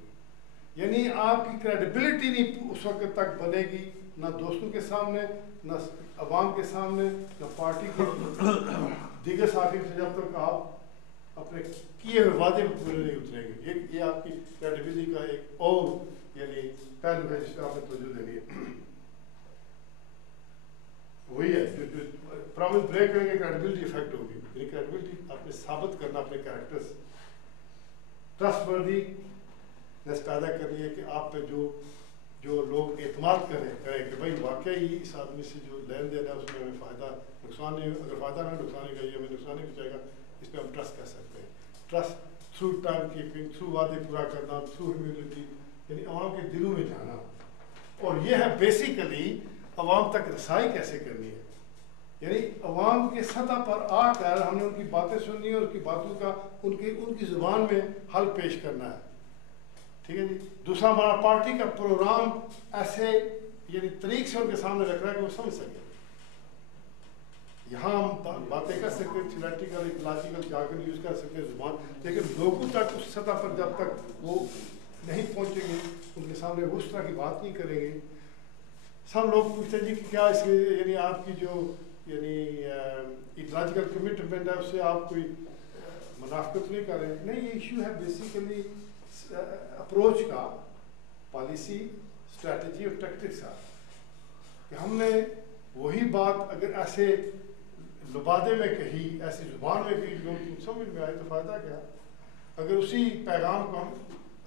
यानी आपकी क्रेडिबिलिटी नहीं उस वक्त तक बनेगी, ना दोस्तों के सामने, ना अवाम के सामने, ना पार्टी के दीगर साथियों से, जब तक आप अपने किए हुए वादे में पूरे नहीं उतरेंगे। ये आपकी क्रेडिबिलिटी का एक और यानी पहलू है जिसका आपने तवज्जो देनी है। वही है जो प्रॉमिस ब्रेक करेंगे, क्रेडिबिलिटी इफेक्ट होगी। यानी क्रेडिबिलिटी आपने साबित करना अपने कैरेक्टर्स, ट्रस्टवर्दीनेस पैदा करनी है कि आप पे जो लोग एतमाद करें कि भाई वाकई ही इस आदमी से जो लेन देन है उसमें हमें फ़ायदा नुकसान नहीं, अगर फ़ायदा ना नुकसान ही हमें नुकसान नहीं पहुँचाएगा, इस पर हम ट्रस्ट कर सकते हैं। Trust through time keeping, through वादे पूरा करना, थ्रू ह्यूमिलिटी, यानी अवाम के दिलों में जाना। और ये है बेसिकली अवाम तक रसाई कैसे करनी है, यानी अवाम के सतह पर आकर हमने उनकी बातें सुननी है, उनकी बातों का उनकी ज़ुबान में हल पेश करना है। ठीक है जी। दूसरा, हमारा पार्टी का प्रोग्राम ऐसे यानी तरीके से उनके सामने रख रहा है कि वो समझ सके। यहाँ हम बातें कर सकते हैं, थियोरेटिकल लॉजिकल जाकर यूज कर सकते हैं जुबान, लेकिन लोगों तक उस सतह पर जब तक वो नहीं पहुँचेंगे, उनके सामने उस तरह की बात नहीं करेंगे। सब लोग पूछते हैं जी कि क्या इसके यानी आपकी जो यानी इकोलॉजिकल कमिटमेंट है उससे आप कोई मुनाफिकत नहीं कर रहे हैं। नहीं, ये इशू है बेसिकली अप्रोच का, पॉलिसी, स्ट्रेटजी और टैक्टिक्स का, कि हमने वही बात अगर ऐसे लुबादे में कही, ऐसी जुबान में कही, लोग समझ में आए तो फ़ायदा क्या। अगर उसी पैगाम को हम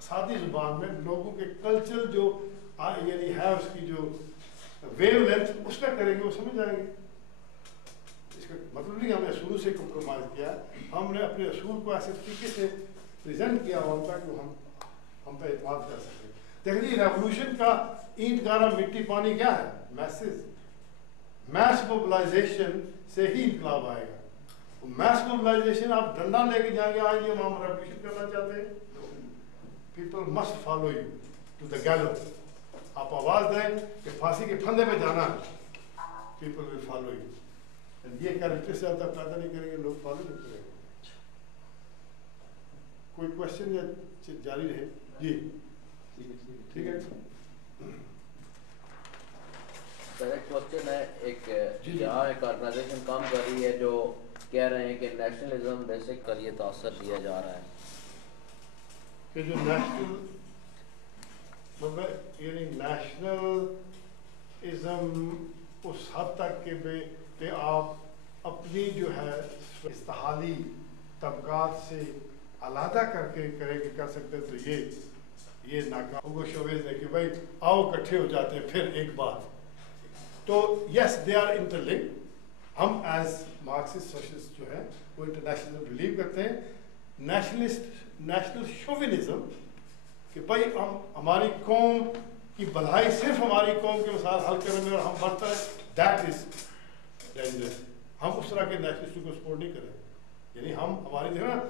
सादी जुबान में लोगों के कल्चर जो यानी है उसकी जो वेवलेंथ उस पर करेंगे, वो समझ जाएंगे। इसका मतलब नहीं हमने शुरू से कॉम्प्रोमाइज़ किया, हमने अपने असूल को ऐसे तरीके से प्रेजेंट किया हुआ ताकि हम पे एतमाद कर सकें। देखिए, रेवोल्यूशन का ईंट गारा मिट्टी पानी क्या है? मैसेज। मैस मोबिलाइजेशन से ही इनकलाब आएगा। मैस मोबिलाइजेशन आप डंडा लेके जाएंगे, आज ये हम रेवोल्यूशन करना चाहते हैं, people must follow you to the gallows. आप आवाज दें कि फांसी के फंदे में जाना है, पीपल विल फॉलो यू। ये कैरेक्टर से आप पैदा नहीं करेंगे, लोग फॉलो नहीं करेंगे। कोई क्वेश्चन या जारी रहे जी? ठीक है। सर, एक क्वेश्चन है, एक यहाँ एक ऑर्गेनाइजेशन काम कर रही है जो कह रहे हैं कि नेशनलिज्म बेसिक का ये तासर दिया जा रहा है कि जो नेशनल मतलब यानी नेशनलिज्म उस हद तक के आप अपनी जो है इस्तेहाली तबकात से अलहदा करके करेंगे, कर सकते हैं, तो ये नाकाम वो शोवेज है कि भाई आओ इकट्ठे हो जाते हैं फिर एक बार। तो यस, दे आर इंटरलिंक्ड। हम एज मार्क्सिस्ट सोशलिस्ट जो है वो इंटरनेशनल बिलीव करते हैं। नेशनल शोविनिज्म कि भाई हम हमारी कौम की भलाई सिर्फ हमारी कौम के मसाइल हल करने में और हम बढ़ता है, दैट इज डेंजरस। हम उस तरह के नेशनलिस्ट को सपोर्ट नहीं करें। यानी हम हमारी जो है ना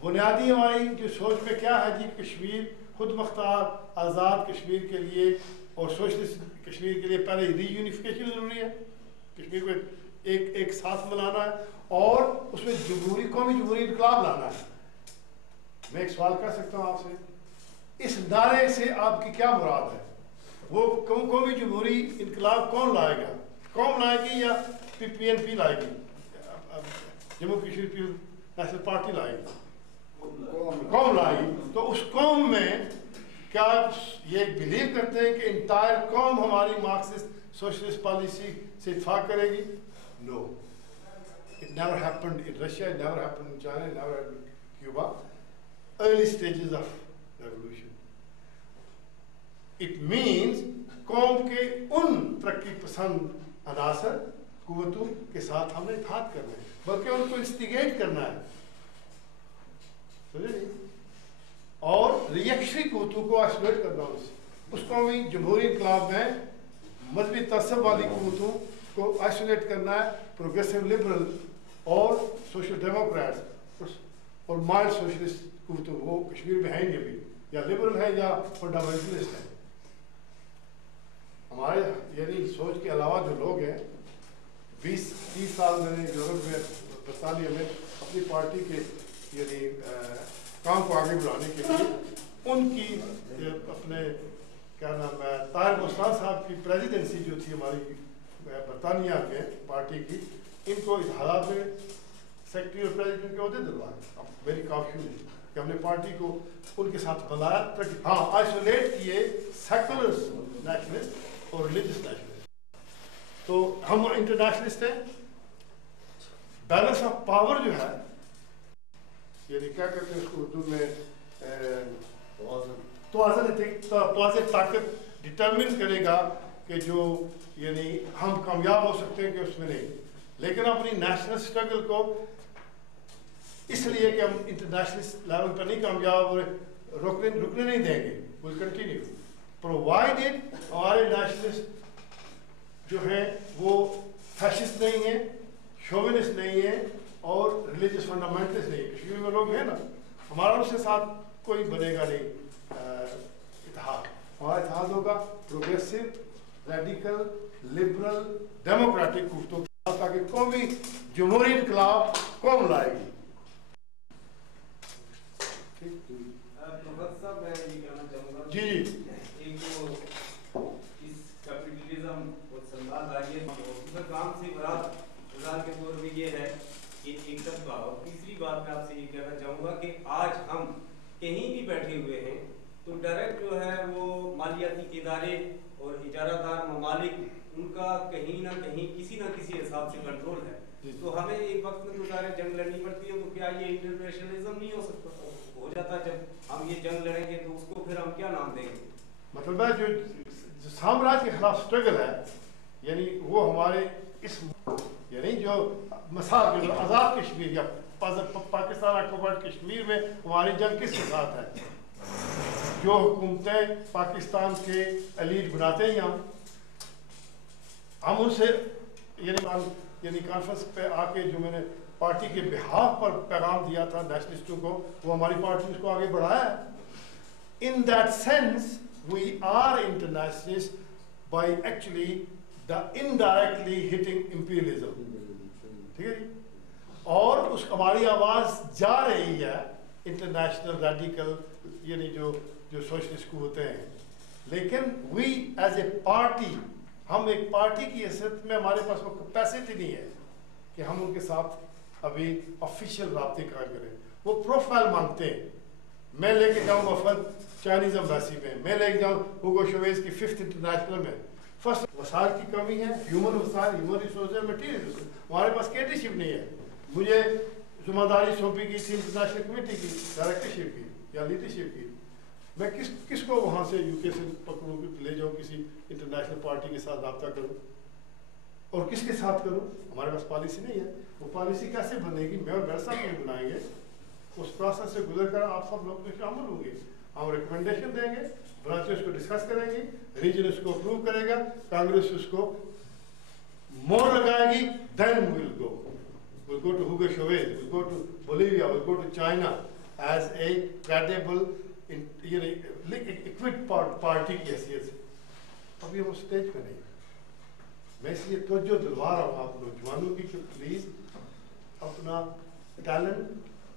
बुनियादी हमारी जो सोच में क्या है जी, कश्मीर खुद मुख्तार आज़ाद कश्मीर के लिए और सोशलिस्ट कश्मीर के लिए पहले रीयूनिफिकेशन जरूरी है, कश्मीर को एक साथ मिलाना है और उसमें जमहूरी कौमी जमहूरी इनकलाब लाना है। मैं एक सवाल कर सकता हूँ आपसे, इस नारे से आपकी क्या मुराद है? वो कौमी जमहूरी इनकलाब कौन लाएगा? कौम लाएगी या PNP लाएगी? Jammu Kashmir people's national party लाएगी? कौम लाएगी। तो उस कौम में क्या ये बिलीव करते हैं कि इंटायर कौम हमारी मार्क्सिस्ट सोशलिस्ट पॉलिसी से इत्तेफाक करेगी? No, it never happened in Russia, it never happened in China, it never happened in Cuba, early stages of revolution. It means कौम के उन तरक्की पसंद अनासर कुव्वतों के साथ हमने इत्तेहाद करना है, बल्कि उनको इंस्टिगेट करना है, समझे नहीं? और रिएक्शनरी कुव्वतों को आइसोलेट करना उसको भी जमहूरी इनकलाब में मजहबी तसब वाली कुव्वतों को आइसोलेट करना है। प्रोग्रेसिव लिबरल और सोशल डेमोक्रेट्स और माइल्ड सोशलिस्ट कुव्वतों वो कश्मीर में हैं, ये भी या लिबरल है या फंडामेंटलिस्ट है। हमारे यानी सोच के अलावा जो लोग हैं, 20-30 साल मैंने यूरोप में बरतानिया में अपनी पार्टी के यानी काम को आगे बढ़ाने के लिए उनकी अपने क्या नाम है ताहिर मुस्तान साहब की प्रेसिडेंसी जो थी हमारी बरतानिया में पार्टी की, इनको इस हालात में सेक्रेटरी और प्रेसिडेंट के अहदे दिलवाए। मेरी काफी हुई कि हमने पार्टी को उनके साथ बनाया, हाँ आइसोलेट किए सेकुलर नेशनलिस्ट और रिलीजियस नेशनलिस्ट। तो हम इंटरनेशनलिस्ट हैं। बैलेंस ऑफ पावर जो है यानी क्या कहते हैं उसको उर्दू में तवाज़ुन ताकत डिटरमिन करेगा कि जो यानी हम कामयाब हो सकते हैं कि उसमें नहीं, लेकिन अपनी नेशनल स्ट्रगल को इसलिए कि हम इंटरनेशनल लेवल पर नहीं कामयाब और रुकने नहीं देंगे, विल कंटिन्यू प्रोवाइडेड हमारे नेशनलिस्ट जो हैं वो फैशिस्ट नहीं है, शोविनिस्ट नहीं है और रिलीजियस फंडामेंटलिस्ट नहीं। कश्मीर में लोग हैं ना, हमारा उसके साथ कोई बनेगा नहीं इत्तेहाद, हमारा इत्तेहाद होगा प्रोग्रेसिव, रेडिकल, लिबरल, डेमोक्रेटिक कुर्तों के साथ, ताकि कौमी जमहूरी इनकलाब कौम लाएगी। साहब मैं ये कहना चाहूँगा जी एक तो इस कैपिटलिज्म और संवाद आइए दूसरा काम से बाजार के तौर पे ये है कि एक तबका, और तीसरी बात मैं आपसे ये कहना चाहूँगा कि आज हम कहीं भी बैठे हुए हैं तो डायरेक्ट जो है वो मालियाती इदारे और इजारादार ममालिक उनका कहीं ना कहीं किसी ना किसी हिसाब से कंट्रोल है। तो हमें एक वक्त में तो डायरेक्ट जंग लड़नी पड़ती है, तो क्या ये इंटरनेशनलिज्म नहीं हो सकता? हो जाता जब हम ये जंग लड़ेंगे तो उसको फिर हम क्या नाम देंगे? मतलब है जो साम्राज्य के खिलाफ स्ट्रगल है, यानी वो हमारे इस यानी जो मसाल के आज़ाद कश्मीर या पाकिस्तान ऑक्युपाइड कश्मीर में हमारी जंग किसके साथ है? जो हुकूमतें पाकिस्तान के एलीट बनाते हैं हम उनसे यानी कॉन्फ्रेंस पे आके जो मैंने पार्टी के बिहाफ पर पैगाम दिया था नेशनलिस्टों को, वो हमारी पार्टी उसको आगे बढ़ाया है। In that sense we are internationalist by actually the indirectly hitting imperialism, ठीक है जी। और उस हमारी आवाज़ जा रही है इंटरनेशनल रेडिकल यानी जो सोशलिस्ट को होते हैं, लेकिन वी एज ए पार्टी, हम एक पार्टी की हैसियत में हमारे पास वो कैपेसिटी नहीं है कि हम उनके साथ अभी ऑफिशियल राब्ते कायम करें। वो प्रोफाइल मांगते हैं, मैं लेके जाऊँ वफद चाइनीज एम्बेसी में, मैं लेके जाऊँ हुगो चैवेज की 5th इंटरनेशनल में। फर्स्ट वसाइल की कमी है, ह्यूमन वसाइल, ह्यूमन रिसोर्स, मटीरियल रिसोर्स, हमारे पास केडरशिप नहीं है। मुझे जिम्मेदारी सौंपी गई थी इंटरनेशनल कमेटी की डायरेक्टरशिप की या लीडरशिप की, मैं किसको वहाँ से यूके से पकड़ूँ, ले जाऊँ किसी इंटरनेशनल पार्टी के साथ रब्ता करूँ और किसके साथ करूँ? हमारे पास पॉलिसी नहीं है। वो पॉलिसी कैसे बनेगी? मैं और मेरे साथ नहीं बनाएंगे। उस प्रोसेस से गुजर कर आप सब लोग शामिल होंगे, हम रिकमेंडेशन देंगे, ब्रांचेस उसको डिस्कस करेंगी, रीजन उसको अप्रूव करेगा, कांग्रेस उसको मोहर लगाएगी, then we'll go to Hugo Chavez, we'll go to Bolivia, we'll go to China as a credible equity party की हैसियत से। अभी हम स्टेज पे नहीं। मैं इसलिए तवज्जो दिलवा रहा हूँ आप नौजवानों की कि प्लीज अपना टैलेंट,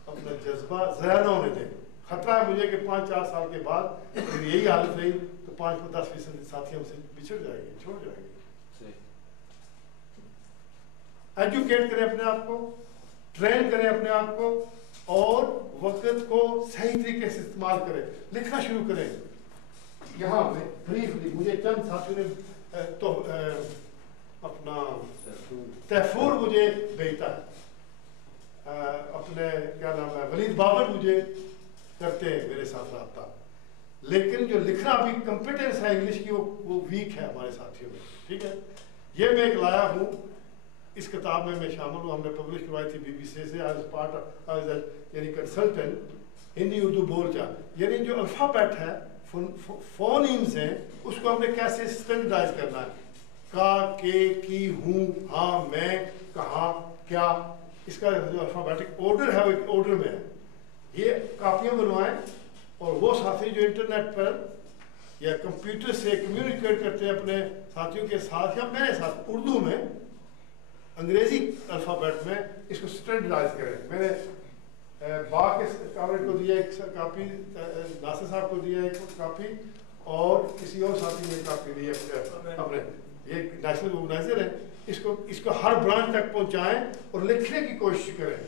अपना जज्बा ज़ाया ना होने दें। खतरा है मुझे कि 5-4 साल के बाद अगर यही हालत रही तो 5-10% साथी हमसे बिछड़ जाएंगे, छोड़ जाएंगे। एजुकेट करें अपने आप को, ट्रेन करें अपने आप को और वक्त को सही तरीके से इस्तेमाल करें। लिखना शुरू करें। यहाँ में ब्रीफली मुझे चंद साथियों ने तो अपना तैफूर मुझे भेजता है, अपने क्या नाम है वलीद बाबर मुझे करते हैं मेरे साथ रब्ता, लेकिन जो लिखना अभी कॉम्पिटेंस है इंग्लिश की वो वीक है हमारे साथियों में, ठीक है। ये मैं एक लाया हूँ, इस किताब में मैं शामिल हूँ, हमने पब्लिश करवाई थी BBC से एज पार्ट एज यानी कंसल्टेंट हिंदी उर्दू बोलचाल, यानी जो अल्फ़ाबेट है फोनीम्स हैं उसको हमने कैसे स्टैंडर्डाइज करना है, का, के, की, हूँ, हाँ, मैं, कहाँ, क्या, इसका जो अल्फ़ाबेटिक ऑर्डर है वो एक ऑर्डर में है। ये कापियाँ बनवाएं और वो साथी जो इंटरनेट पर या कंप्यूटर से कम्युनिकेट करते हैं अपने साथियों के साथ या मेरे साथ उर्दू में, अंग्रेजी अल्फ़ाबेट में इसको स्टैंडर्डाइज करें। मैंने बाग के कामरेड को दिया एक कापी, नासिर साहब को दिया एक कापी और किसी और साथी ने कापी दी अपने, ये नेशनल ऑर्गेनाइजर है, इसको हर ब्रांच तक पहुंचाएं और लिखने की कोशिश करें।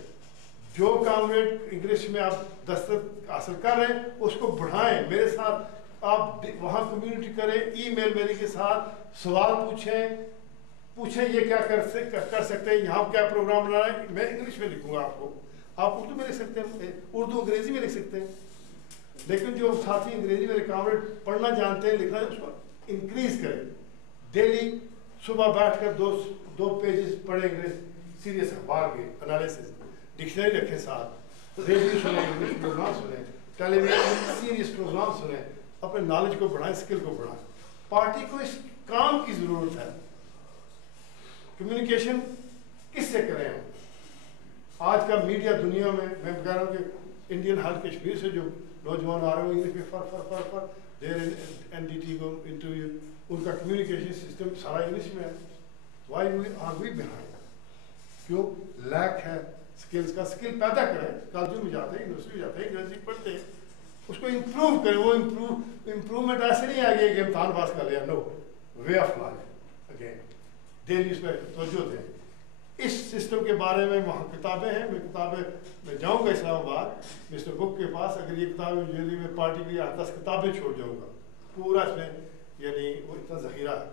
जो कामरेड इंग्लिश में आप दस्तखत हासिल कर रहे हैं उसको बढ़ाएं, मेरे साथ आप वहाँ कम्युनिटी करें, ईमेल मेरे के साथ सवाल पूछें ये क्या कर सकते हैं, यहाँ क्या प्रोग्राम बना रहे हैं, मैं इंग्लिश में लिखूंगा आपको, आप उर्दू में लिख सकते हैं, उर्दू अंग्रेजी में लिख सकते हैं। लेकिन जो साथी अंग्रेजी मेरे कामरेड पढ़ना जानते हैं, लिखना है, उसको इंक्रीज करें। डेली सुबह बैठकर दो पेजेस पढ़ेंगे सीरियस अखबार के एनालिसिस, डिक्शनरी रखें साथ, रेडियो सुने, इंग्लिश प्रोग्राम सुने, टेलीविजन सीरियस प्रोग्राम सुने, अपने नॉलेज को बढ़ाएं, स्किल को बढ़ाएं। पार्टी को इस काम की जरूरत है। कम्युनिकेशन किससे करें हम? आज का मीडिया दुनिया में मैं कह रहा हूँ कि इंडियन हाल कश्मीर से जो नौजवान आ रहे हो इंग्लिश में फर देर NDT को इंटरव्यू, उनका कम्युनिकेशन सिस्टम सारा इंग्लिश में है। Why are we behind? क्यों? लैक है स्किल्स का। स्किल पैदा करें, कॉलेज में जाते हैं, यूनिवर्सिटी में जाते हैं, अंग्रेजी पढ़ते हैं, उसको इम्प्रूव करें। वो इम्प्रूवमेंट ऐसे नहीं आ गया कि इम्तहान पास कर लिया, no, way of life again daily उसमें तवज्जो दें। इस सिस्टम के बारे में वहाँ किताबें हैं, मैं जाऊँगा इस्लामाबाद मिस्टर बुक के पास, अगर ये किताबें जल्दी में पार्टी के लिए 10 किताबें छोड़ जाऊँगा, पूरा इसमें यानी वो इतना ज़ख़ीरा है,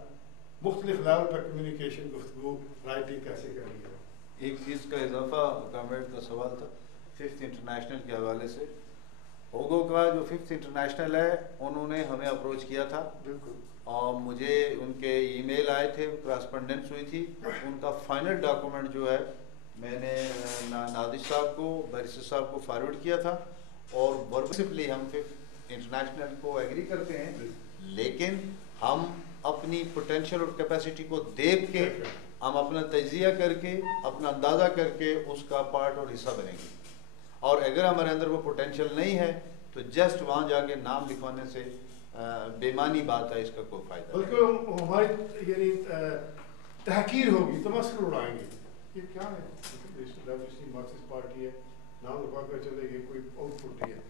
मुख्तलिफ लेवल पर कम्युनिकेशन, गुफ्तगू, राइटिंग कैसे करनी है। एक चीज़ का इजाफा कॉमरेड का सवाल था 5th इंटरनेशनल के हवाले से। ओगो का जो 5th इंटरनेशनल है, उन्होंने हमें अप्रोच किया था, बिल्कुल, और मुझे उनके ईमेल आए थे, करस्पॉन्डेंस हुई थी। उनका फाइनल डॉक्यूमेंट जो है मैंने नादिर साहब को, बैरिस्टर साहब को फॉरवर्ड किया था, और वर्बली हम 5th इंटरनेशनल को एग्री करते हैं, लेकिन हम अपनी पोटेंशियल और कैपेसिटी को देख के, हम अपना तजिया करके, अपना अंदाज़ा करके उसका पार्ट और हिस्सा बनेंगे। और अगर हमारे अंदर वो पोटेंशियल नहीं है तो जस्ट वहाँ जाके नाम लिखवाने से बेमानी बात है, इसका कोई फायदा नहीं। बल्कि हमारी यानी तहकीर होगी, तमस्कुर उड़ाएंगे, ये क्या है, मार्क्सिस्ट पार्टी है, नाम लिखवा कर चलेगी, कोई आउटपुट नहीं है।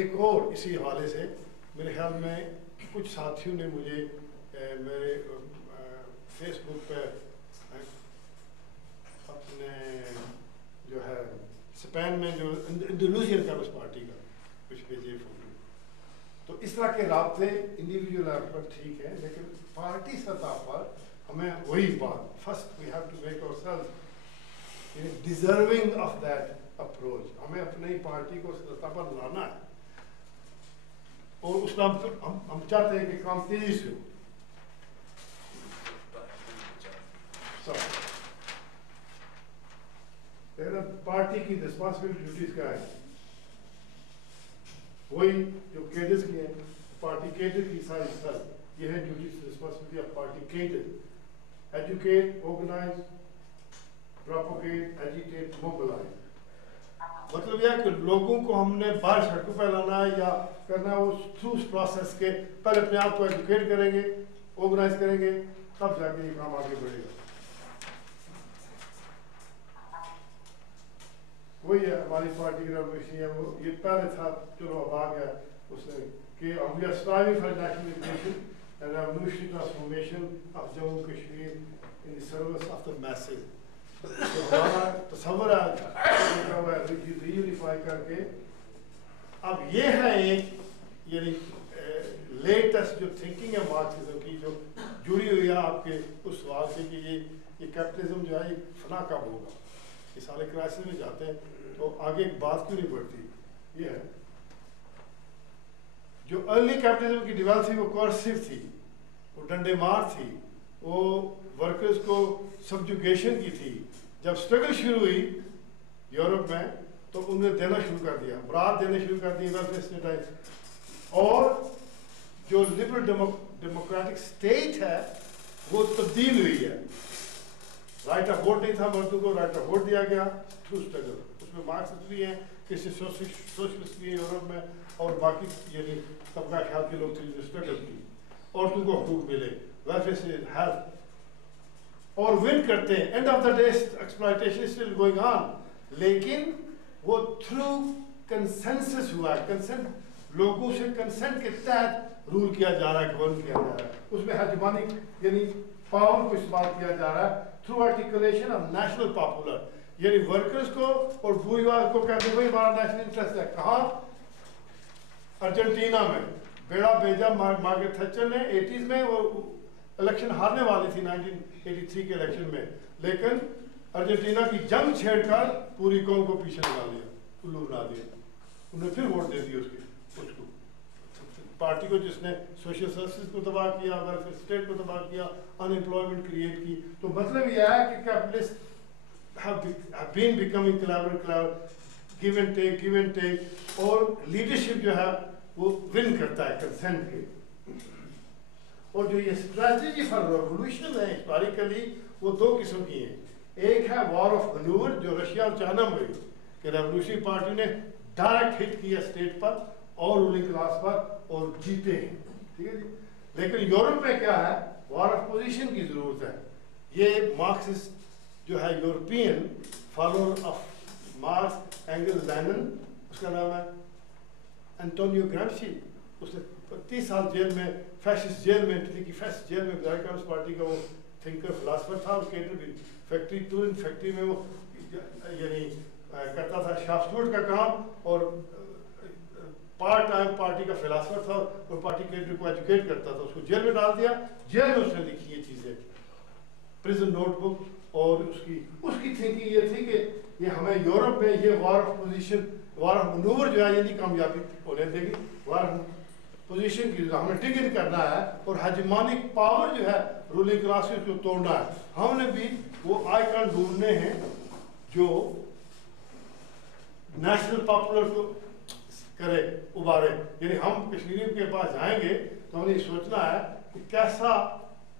एक और इसी हवाले से मेरे ख्याल में कुछ साथियों ने मुझे मेरे फेसबुक पे अपने जो है स्पेन में जो इंडोनेशियन कम्युनिस्ट पार्टी का कुछ भेजे फोटो, तो इस तरह के राब्ते इंडिविजुअल लेवल पर ठीक है, लेकिन पार्टी सतह पर हमें वही बात, first we have to make ourselves deserving of that approach. हमें अपनी पार्टी को सतह पर लाना है, और उसका हम चाहते हैं कि काम तेजी से हो। पार्टी की रिस्पॉन्सिबिलिटी ड्यूटीज क्या है, वही जो केडर्स की है, पार्टी केडर की सारी सर, ये है duties responsibility of party cadre: educate, organise, propagate, agitate, mobilise. मतलब यह कि लोगों को हमने बाहर सड़कों पर लाना है या करना है, उस थ्रू प्रोसेस के पहले अपने आप को एजुकेट करेंगे, ऑर्गेनाइज करेंगे, तब जाके ये काम आगे बढ़ेगा। वही है हमारी पार्टी की रेवोल्यूशन है, वो ये पहले था, चलो अब आ गया उसने कि we are striving for national education and revolutionary transformation of Jammu Kashmir in the service of the message. तो हमारा तस्वर है रीयूनिफाई करके। अब ये है एक यानी लेटेस्ट जो थिंकिंग है मार्क्सिज्म की, जो जुड़ी हुई है आपके उस सवाल से कि ये कैपिटलिज्म जो है ये फना कब होगा, ये सारे क्राइसिस में जाते हैं तो आगे एक बात क्यों नहीं बढ़ती। ये है जो अर्ली कैपिटलिज्म की डिवेल्प थी, वो कोर्सिव थी, वो डंडे मार थी, वो वर्कर्स को सब्जुगेशन की थी। जब स्ट्रगल शुरू हुई यूरोप में तो उन्होंने देना शुरू कर दिया, बरात देने शुरू कर दी वेलफेयर स्टेट, और जो लिबरल डेमोक्रेटिक स्टेट है वो तब्दील हुई है। राइट ऑफ वोट नहीं था, मर्दों को राइट ऑफ वोट दिया गया थ्रू स्ट्रगल। उसमें मार्क्सिस्ट भी हैं, किसी सोशलिस्ट भी यूरोप में, और बाकी यानी तबका ख्याल के लोग थे जो स्ट्रगल की, और तुमको हकूक मिले, वेलफेयर स्टेट, हेल्थ, और विन करते हैं। And of the day exploitation still going on, लेकिन वो थ्रू कंसेंसस हुआ है, कंसेंट लोगों से कंसेंट के तहत रूल किया जा रहा है, गवर्न किया जा रहा है। उसमें हेजेमोनिक यानी पावर को इस्तेमाल किया जा रहा है through articulation of national popular, यानी वर्कर्स को और बुर्जुआ को कहते हैं भाई हमारा नेशनल इंटरेस्ट है। कहाँ? अर्जेंटीना में बेड़ा भेजा मार्गरेट थैचर ने 80s में, वो इलेक्शन हारने वाली थी 1983 के इलेक्शन में, लेकिन अर्जेंटीना की जंग छेड़कर पूरी कौम को पीछे लगा दिया, उल्लू बना दिया। उन्हें फिर वोट दे दिया उसको पार्टी को जिसने सोशल सर्विसेज को तबाह किया, वेलफेयर स्टेट को तबाह किया, अनएम्प्लॉयमेंट क्रिएट की। तो मतलब यह है कि capitalist have been becoming collaborative, give and take, और लीडरशिप जो है वो विन करता है कंसेंट के। और जो ये स्ट्रेटजी फॉर रेवोल्यूशन है हिस्टोरिकली, वो दो किस्म की हैं। एक है वॉर ऑफ मैन्यूवर, जो रशिया और चाइना में हुई, कि रेवोल्यूशनरी पार्टी ने डायरेक्ट हिट किया स्टेट पर और रूलिंग क्लास पर और जीते हैं। ठीक है जी। लेकिन यूरोप में क्या है, वॉर ऑफ पोजीशन की जरूरत है। ये मार्क्सिस्ट जो है, European follower of marks, angle, Lenin, उसका नाम है एंटोनियो ग्राम्शी। उसने 30 साल जेल में, फैसिस्ट जेल में एंट्री की। फैसिस्ट जेल में कम्युनिस्ट पार्टी का वो थिंकर फिलासफर था। उसके फैक्ट्री, टूरिंग फैक्ट्री में वो यानी करता था शाफ्टवुड का काम, और पार्ट टाइम पार्टी का फिलासफर था, और पार्टी कैडर को एजुकेट करता था। उसको जेल में डाल दिया। जेल में उसने लिखी ये चीज़ें, प्रिजन नोटबुक। और उसकी थिंकिंग ये थी कि ये हमें यूरोप में ये war of position, war of manoeuvre जो है, ये नहीं कामयाबी होने देगी। वॉर ऑफ पोजीशन की हमें टिकट करना है, और हेजेमोनिक पावर जो है रूलिंग क्लास को तोड़ना है। हमने भी वो आइकन ढूंढने हैं जो नेशनल पॉपुलर को करे, उबारे। यानी हम कश्मीरियों के पास जाएंगे तो हमें ये सोचना है कि कैसा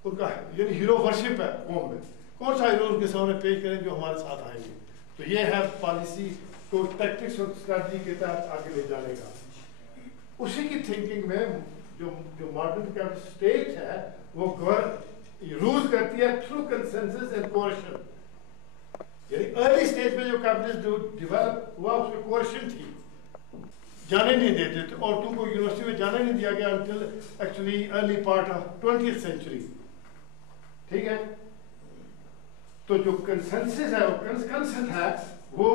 उनका यानी हीरो वर्शिप है कौम में, कौन सा हीरो उनके सामने पेश करें जो हमारे साथ आएंगे। तो ये है पॉलिसी को टैक्टिक्स और स्ट्रैटेजी के तहत आगे ले जाने का। उसी की थिंकिंग में जो मॉडर्न कैपिटल स्टेट है वो रूल करती है थ्रू कंसेंसस एंड कोएर्शन। यानी अर्ली स्टेज में जो कैपिटलिज्म डेवलप हुआ उसमें कोएर्शन थी, जाने नहीं देते थे, और तुमको यूनिवर्सिटी में जाने नहीं दिया गया until actually early part of 20th century. ठीक है, तो जो कंसेंसस है, कंसेंसस है वो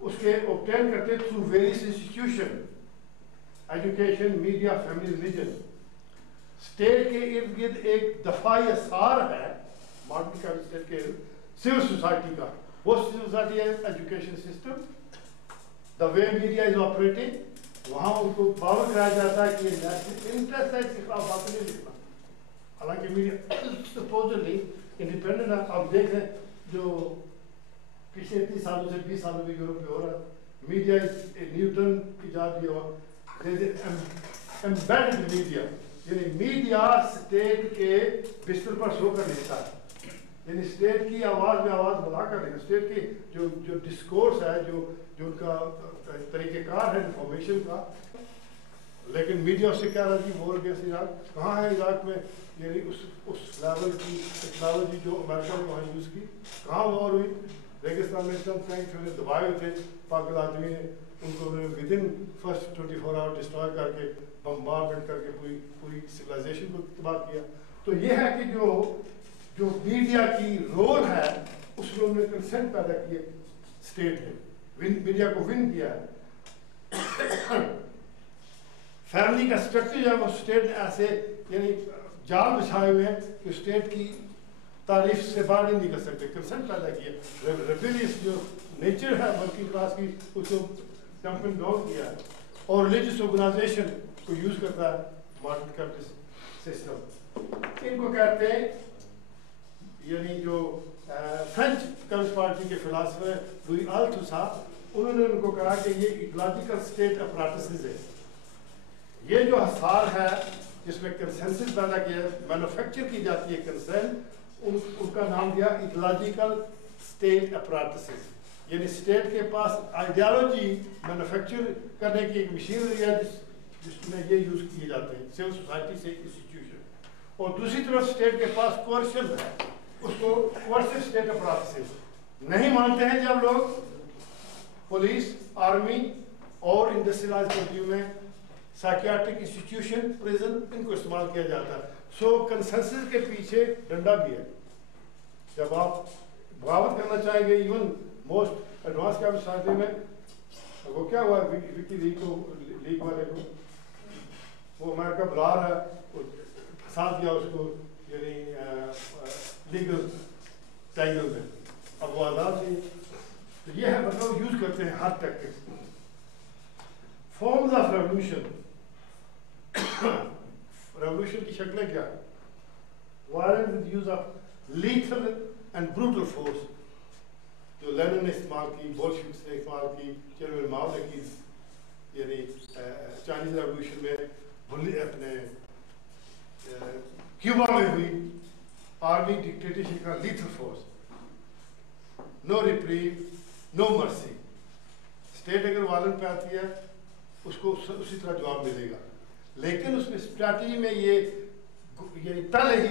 उसके ऑब्टेन करते through various institution, education, media, family, religion. State के इर्द गिर्द एक दफा या सार है मॉडर्न कैपिटल स्टेट के सिविल सोसाइटी का। वो सिविल सोसाइटी है education system, the way media is operating. वहाँ उनको पावर कराया जाता है कि ये नेशनल इंटरेस्ट है, इसके खिलाफ बात नहीं लिखना। हालांकि मीडिया सपोजली इंडिपेंडेंट है। आप देख रहे हैं जो पिछले 30 सालों से 20 सालों में यूरोप में हो रहा है, मीडिया न्यूटन की इजाद भी हुआ, एम्बेडेड मीडिया। यानी मीडिया स्टेट के बिस्तर पर सोकर लिखता है, यानी स्टेट की आवाज़ में आवाज़ बढ़ाकर लिखता। स्टेट की जो डिस्कोर्स है, जो उनका तरीक़ेकार है इंफॉर्मेशन का। लेकिन मीडिया उससे क्या राजी बोल गया इराक कहाँ है? इराक में यानी उस लेवल की टेक्नोलॉजी जो अमेरिका ने वहाँ यूज़ की, कहाँ वॉर हुई? रेगिस्तान में एकदम टैंक फिर दबाए हुए थे पाकिस्तान आदमी ने, उनको within first 24 hour destroy करके, बम्बारमेंट करके पूरी सिविलाइजेशन को तबाह किया। तो ये है कि जो मीडिया की रोल है उसमें उन्होंने कंसेंट पैदा किए स्टेट ने, मीडिया को विन किया है। फैमिली का स्ट्रक्चर जो है वो स्टेट ने ऐसे यानी जाल बिछाए हुए हैं कि स्टेट की तारीफ से बाहर नहीं निकल सकते। कंसेंट पैदा किया, रेबिलियस जो नेचर है वर्किंग क्लास की उसको डंपिंग डाउन किया है, और रिलीजियस ऑर्गेनाइजेशन को यूज करता है मॉडर्न कैपिटलिस्ट सिस्टम। इनको कहते हैं यानी जो फ्रेंच कम्युनिस्ट पार्टी के फिलासफर लुई अल्थुसार, उन्होंने उनको कहा कि ये इकोलॉजिकल स्टेट अपराटसेस है। ये जो हसार है जिसमें कंसेंसस पैदा किया, मैन्युफैक्चर की जाती है कंसेंट, उनका नाम दिया इकोलॉजिकल स्टेट अपराटसेस। यानी स्टेट के पास आइडियोलॉजी मैन्युफैक्चर करने की एक मशीनरी है जिसमें ये यूज किए जाते हैं सिविल सोसाइटी से इंस्टीट्यूशन, और दूसरी तरफ स्टेट के पास कोर्शन है, उसको कोर्सिव स्टेट अपराटसेस। नहीं मानते हैं जब लोग पुलिस, आर्मी और इंडस्ट्रियलाइज्ड कंट्री में साइकियाट्रिक इंस्टीट्यूशन, प्रिजन, इनको इस्तेमाल किया जाता है। सो कंसेंसस के पीछे डंडा भी है। जब आप बगावत करना चाहेंगे even most advance capital society में, वो क्या हुआ विकी लीग वाले को, वो अमेरिका बुला रहा है, फंसा दिया उसको यानी लीगल टैंगल में, अब वो आज़ाद नहीं। तो ये है मतलब यूज करते हैं हर tactics. Forms of revolution, revolution की शक्लें क्या है? Violent with use of lethal and brutal force, जो लेनिन ने इस्तेमाल की, बोल्शेविक्स ने इस्तेमाल की, चेयरमैन माओ ने की, यानी चाइनीज रेवोल्यूशन में अपने क्यूबा में हुई आर्मी डिक्टेटरशिप का lethal force, no reprieve, no mercy. State अगर वायलेंट पे आती है उसको उसी तरह जवाब मिलेगा। लेकिन उसमें स्ट्रैटेजी में ये पहले ही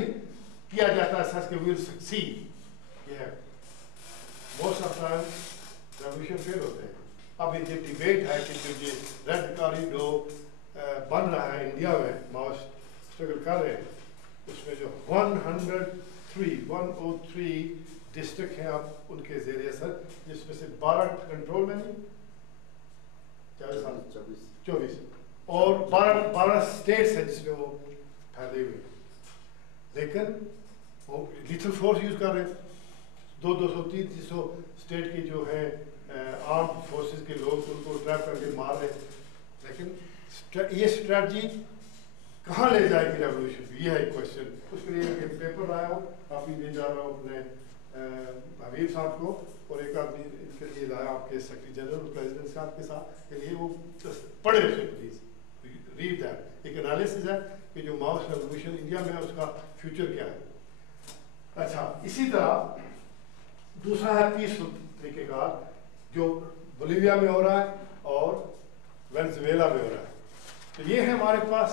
किया जाता है सच के विल सक्सीड। ये most of time revolution fail होते हैं। अब ये डिबेट है कि जो ये रेड कॉरिडोर बन रहा है इंडिया में, माओइस्ट स्ट्रगल कर रहे हैं, उसमें जो 103 डिस्ट्रिक्ट हैं आप उनके ज़रिए सर, जिसमें से 12 कंट्रोल में नहीं, 24 और 12 स्टेट्स हैं जिसमें वो फैले हुए हैं। लेकिन वो लिटिल फोर्स यूज कर रहे हैं, 200-300 स्टेट की जो है आर्म फोर्सेस के लोग उनको ट्रैप करके मार रहे हैं। लेकिन ये स्ट्रेटजी कहाँ ले जाएगी रेवोल्यूशन, ये है क्वेश्चन। उसके लिए एक पेपर आया हो, काफ़ी दे जा रहा हूँ अपने हबीब साहब को, और एक आदमी इनके लिए लाया आपके सेक्रेटरी जनरल और प्रेसिडेंट साहब के साथ के लिए, वो पढ़े उसे प्लीज रीड दैट। एक एनालिसिस है कि जो माओइस्ट रेवोल्यूशन इंडिया में है उसका फ्यूचर क्या है। अच्छा, इसी तरह दूसरा है पीसफुल तरीक़ेकार जो बोलीविया में हो रहा है और वेनेजुएला में हो रहा है। तो ये है हमारे पास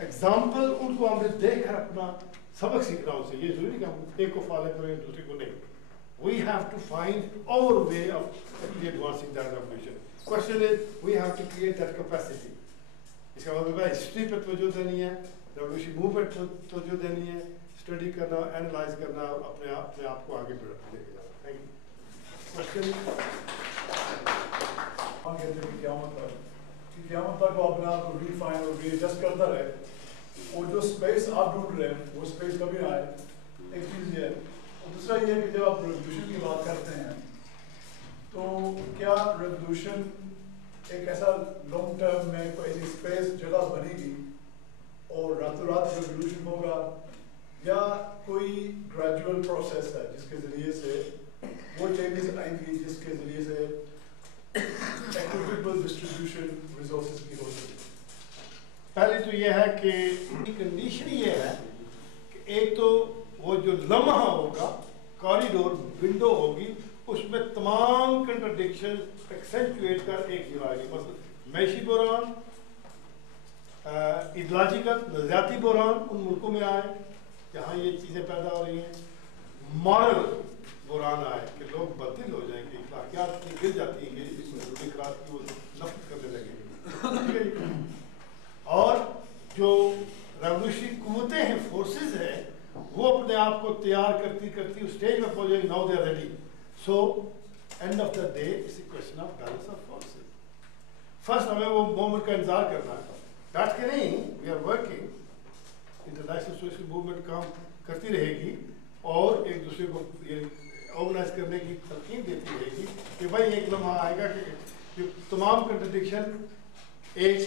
एग्जाम्पल, उनको हमने देख कर अपना सबक सीखना उनसे। ये जरूरी कि हम एक को फॉलो करें दूसरे को नहीं। We have to find our way of actually advancing that revolution. Question is, we have to create that capacity. इसका मतलब है हिस्ट्री पे तवज्जो देनी है, रेवोल्यूशन मूवमेंट पे तवज्जो देनी है, स्टडी करना, एनालाइज करना, अपने आप को आगे लेके जाना। Thank you. क्वेश्चन हम कहते हैं कि क़यामत तक वो अपने आप को रिफाइन और रीएडजस्ट करता रहे, और जो स्पेस आप ढूंढ रहे हैं वो स्पेस कभी आए। एक चीज़ ये है, और दूसरा ये है कि जब आप रेवोल्यूशन की बात करते हैं तो क्या रेवोल्यूशन एक ऐसा लॉन्ग टर्म में कोई ऐसी स्पेस जगह बनेगी और रातों रात रेवोल्यूशन होगा, या कोई ग्रेजुअल प्रोसेस है जिसके ज़रिए से वो चेंजेस आएंगी जिसके ज़रिए से इक्विटेबल डिस्ट्रीब्यूशन रिसोर्सेज की हो सके? पहले तो ये है कि कंडीशन ये है कि एक तो वो जो लम्हा होगा, कॉरिडोर विंडो होगी, उसमें तमाम कंट्रडिक्शन एक्सेंचुएट कर एक जगह आएगी। मतलब मैशी बुरान, इडलाजिकल नज़रियाती बुरान उन मुल्कों में आए जहाँ ये चीज़ें पैदा हो रही हैं। मॉरल बुरान आए कि लोग बददिल हो जाएंगे, अखलाकियात गिर जाती हैं, इखराज की वो नफरत करने लगेंगे। और जो रेवोल्यूशनरी कुव्वतें हैं, फोर्सेस हैं, वो अपने आप को तैयार करती करती उस स्टेज में पहुंचेंगे, now they are ready. So end of the day it's a question of balance of forces. First हमें वो मोमेंट का इंतजार करना है, बैठ के नहीं। We are working, international social movement काम करती रहेगी और एक दूसरे को ऑर्गेनाइज करने की तलकीन देती रहेगी कि भाई एक लम्हा आएगा कि जो तमाम कंट्रडिक्शन एक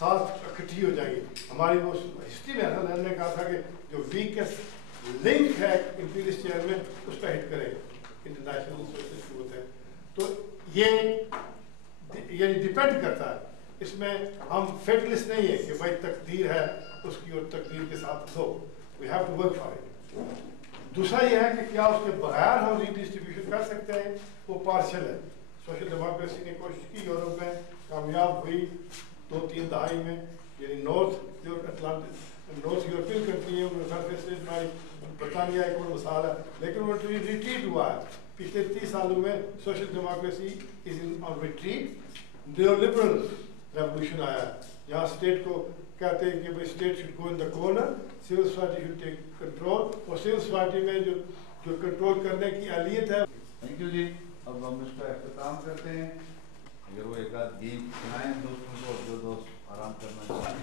साथ इकट्ठी हो जाएगी। हमारी वो हिस्ट्री में हसन ने कहा था कि जो वीकेस्ट लिंक है इंपीरियलिस्ट चेयर में उस पर हिट करें इंटरनेशनल सोशल कुव्वत है। तो ये डिपेंड करता है, इसमें हम फेटलिस्ट नहीं है कि भाई तकदीर है उसकी और तकदीर के साथ दो, we have to work for it. दूसरा ये है कि क्या उसके बगैर हम रीडिस्ट्रीब्यूशन कर सकते हैं, वो पार्शल है। सोशल डेमोक्रेसी ने कोशिश की, यूरोप में कामयाब हुई 2-3 दहाई में, यानी नॉर्थ यूरोपियन कंट्री है, बरतानिया एक और मिसाल है, लेकिन वो रिट्रीट हुआ है। पिछले 30 सालों में social democracy is in on retreat. Neoliberal revolution आया है, जहाँ स्टेट को कहते हैं कि भाई state should go in the corner, civil society should take control, और सिविल सोसाइटी में जो कंट्रोल करने की अहलियत है। थैंक यू जी। अब हम इसका अख्ताम करते हैं। अगर वो एक आध गीत सुनाएं दोस्तों को, जो दोस्त आराम करना चाहते हैं।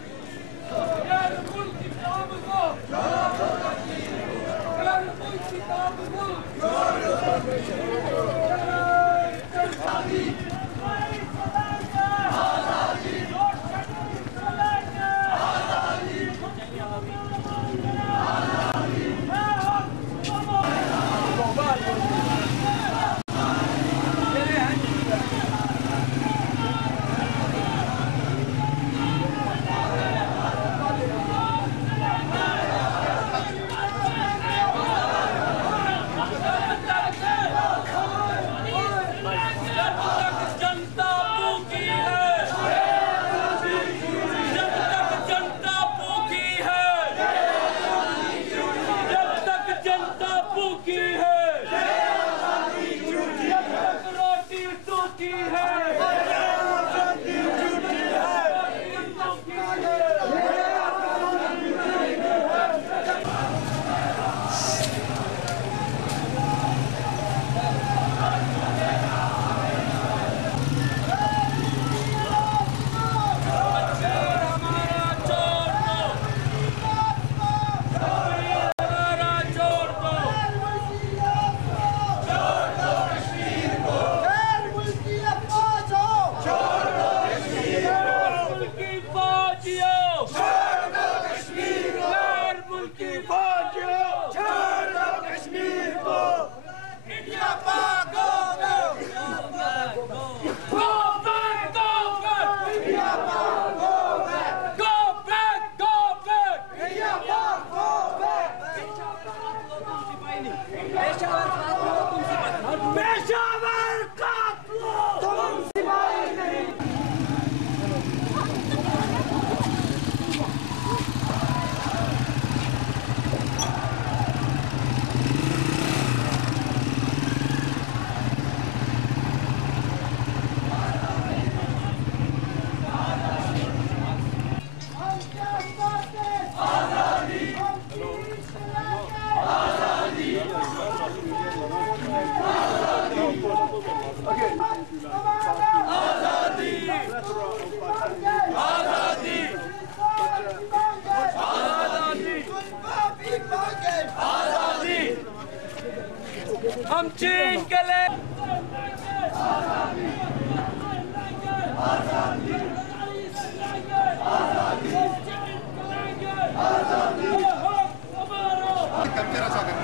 हम चीन के लिए कल्चर ऐसा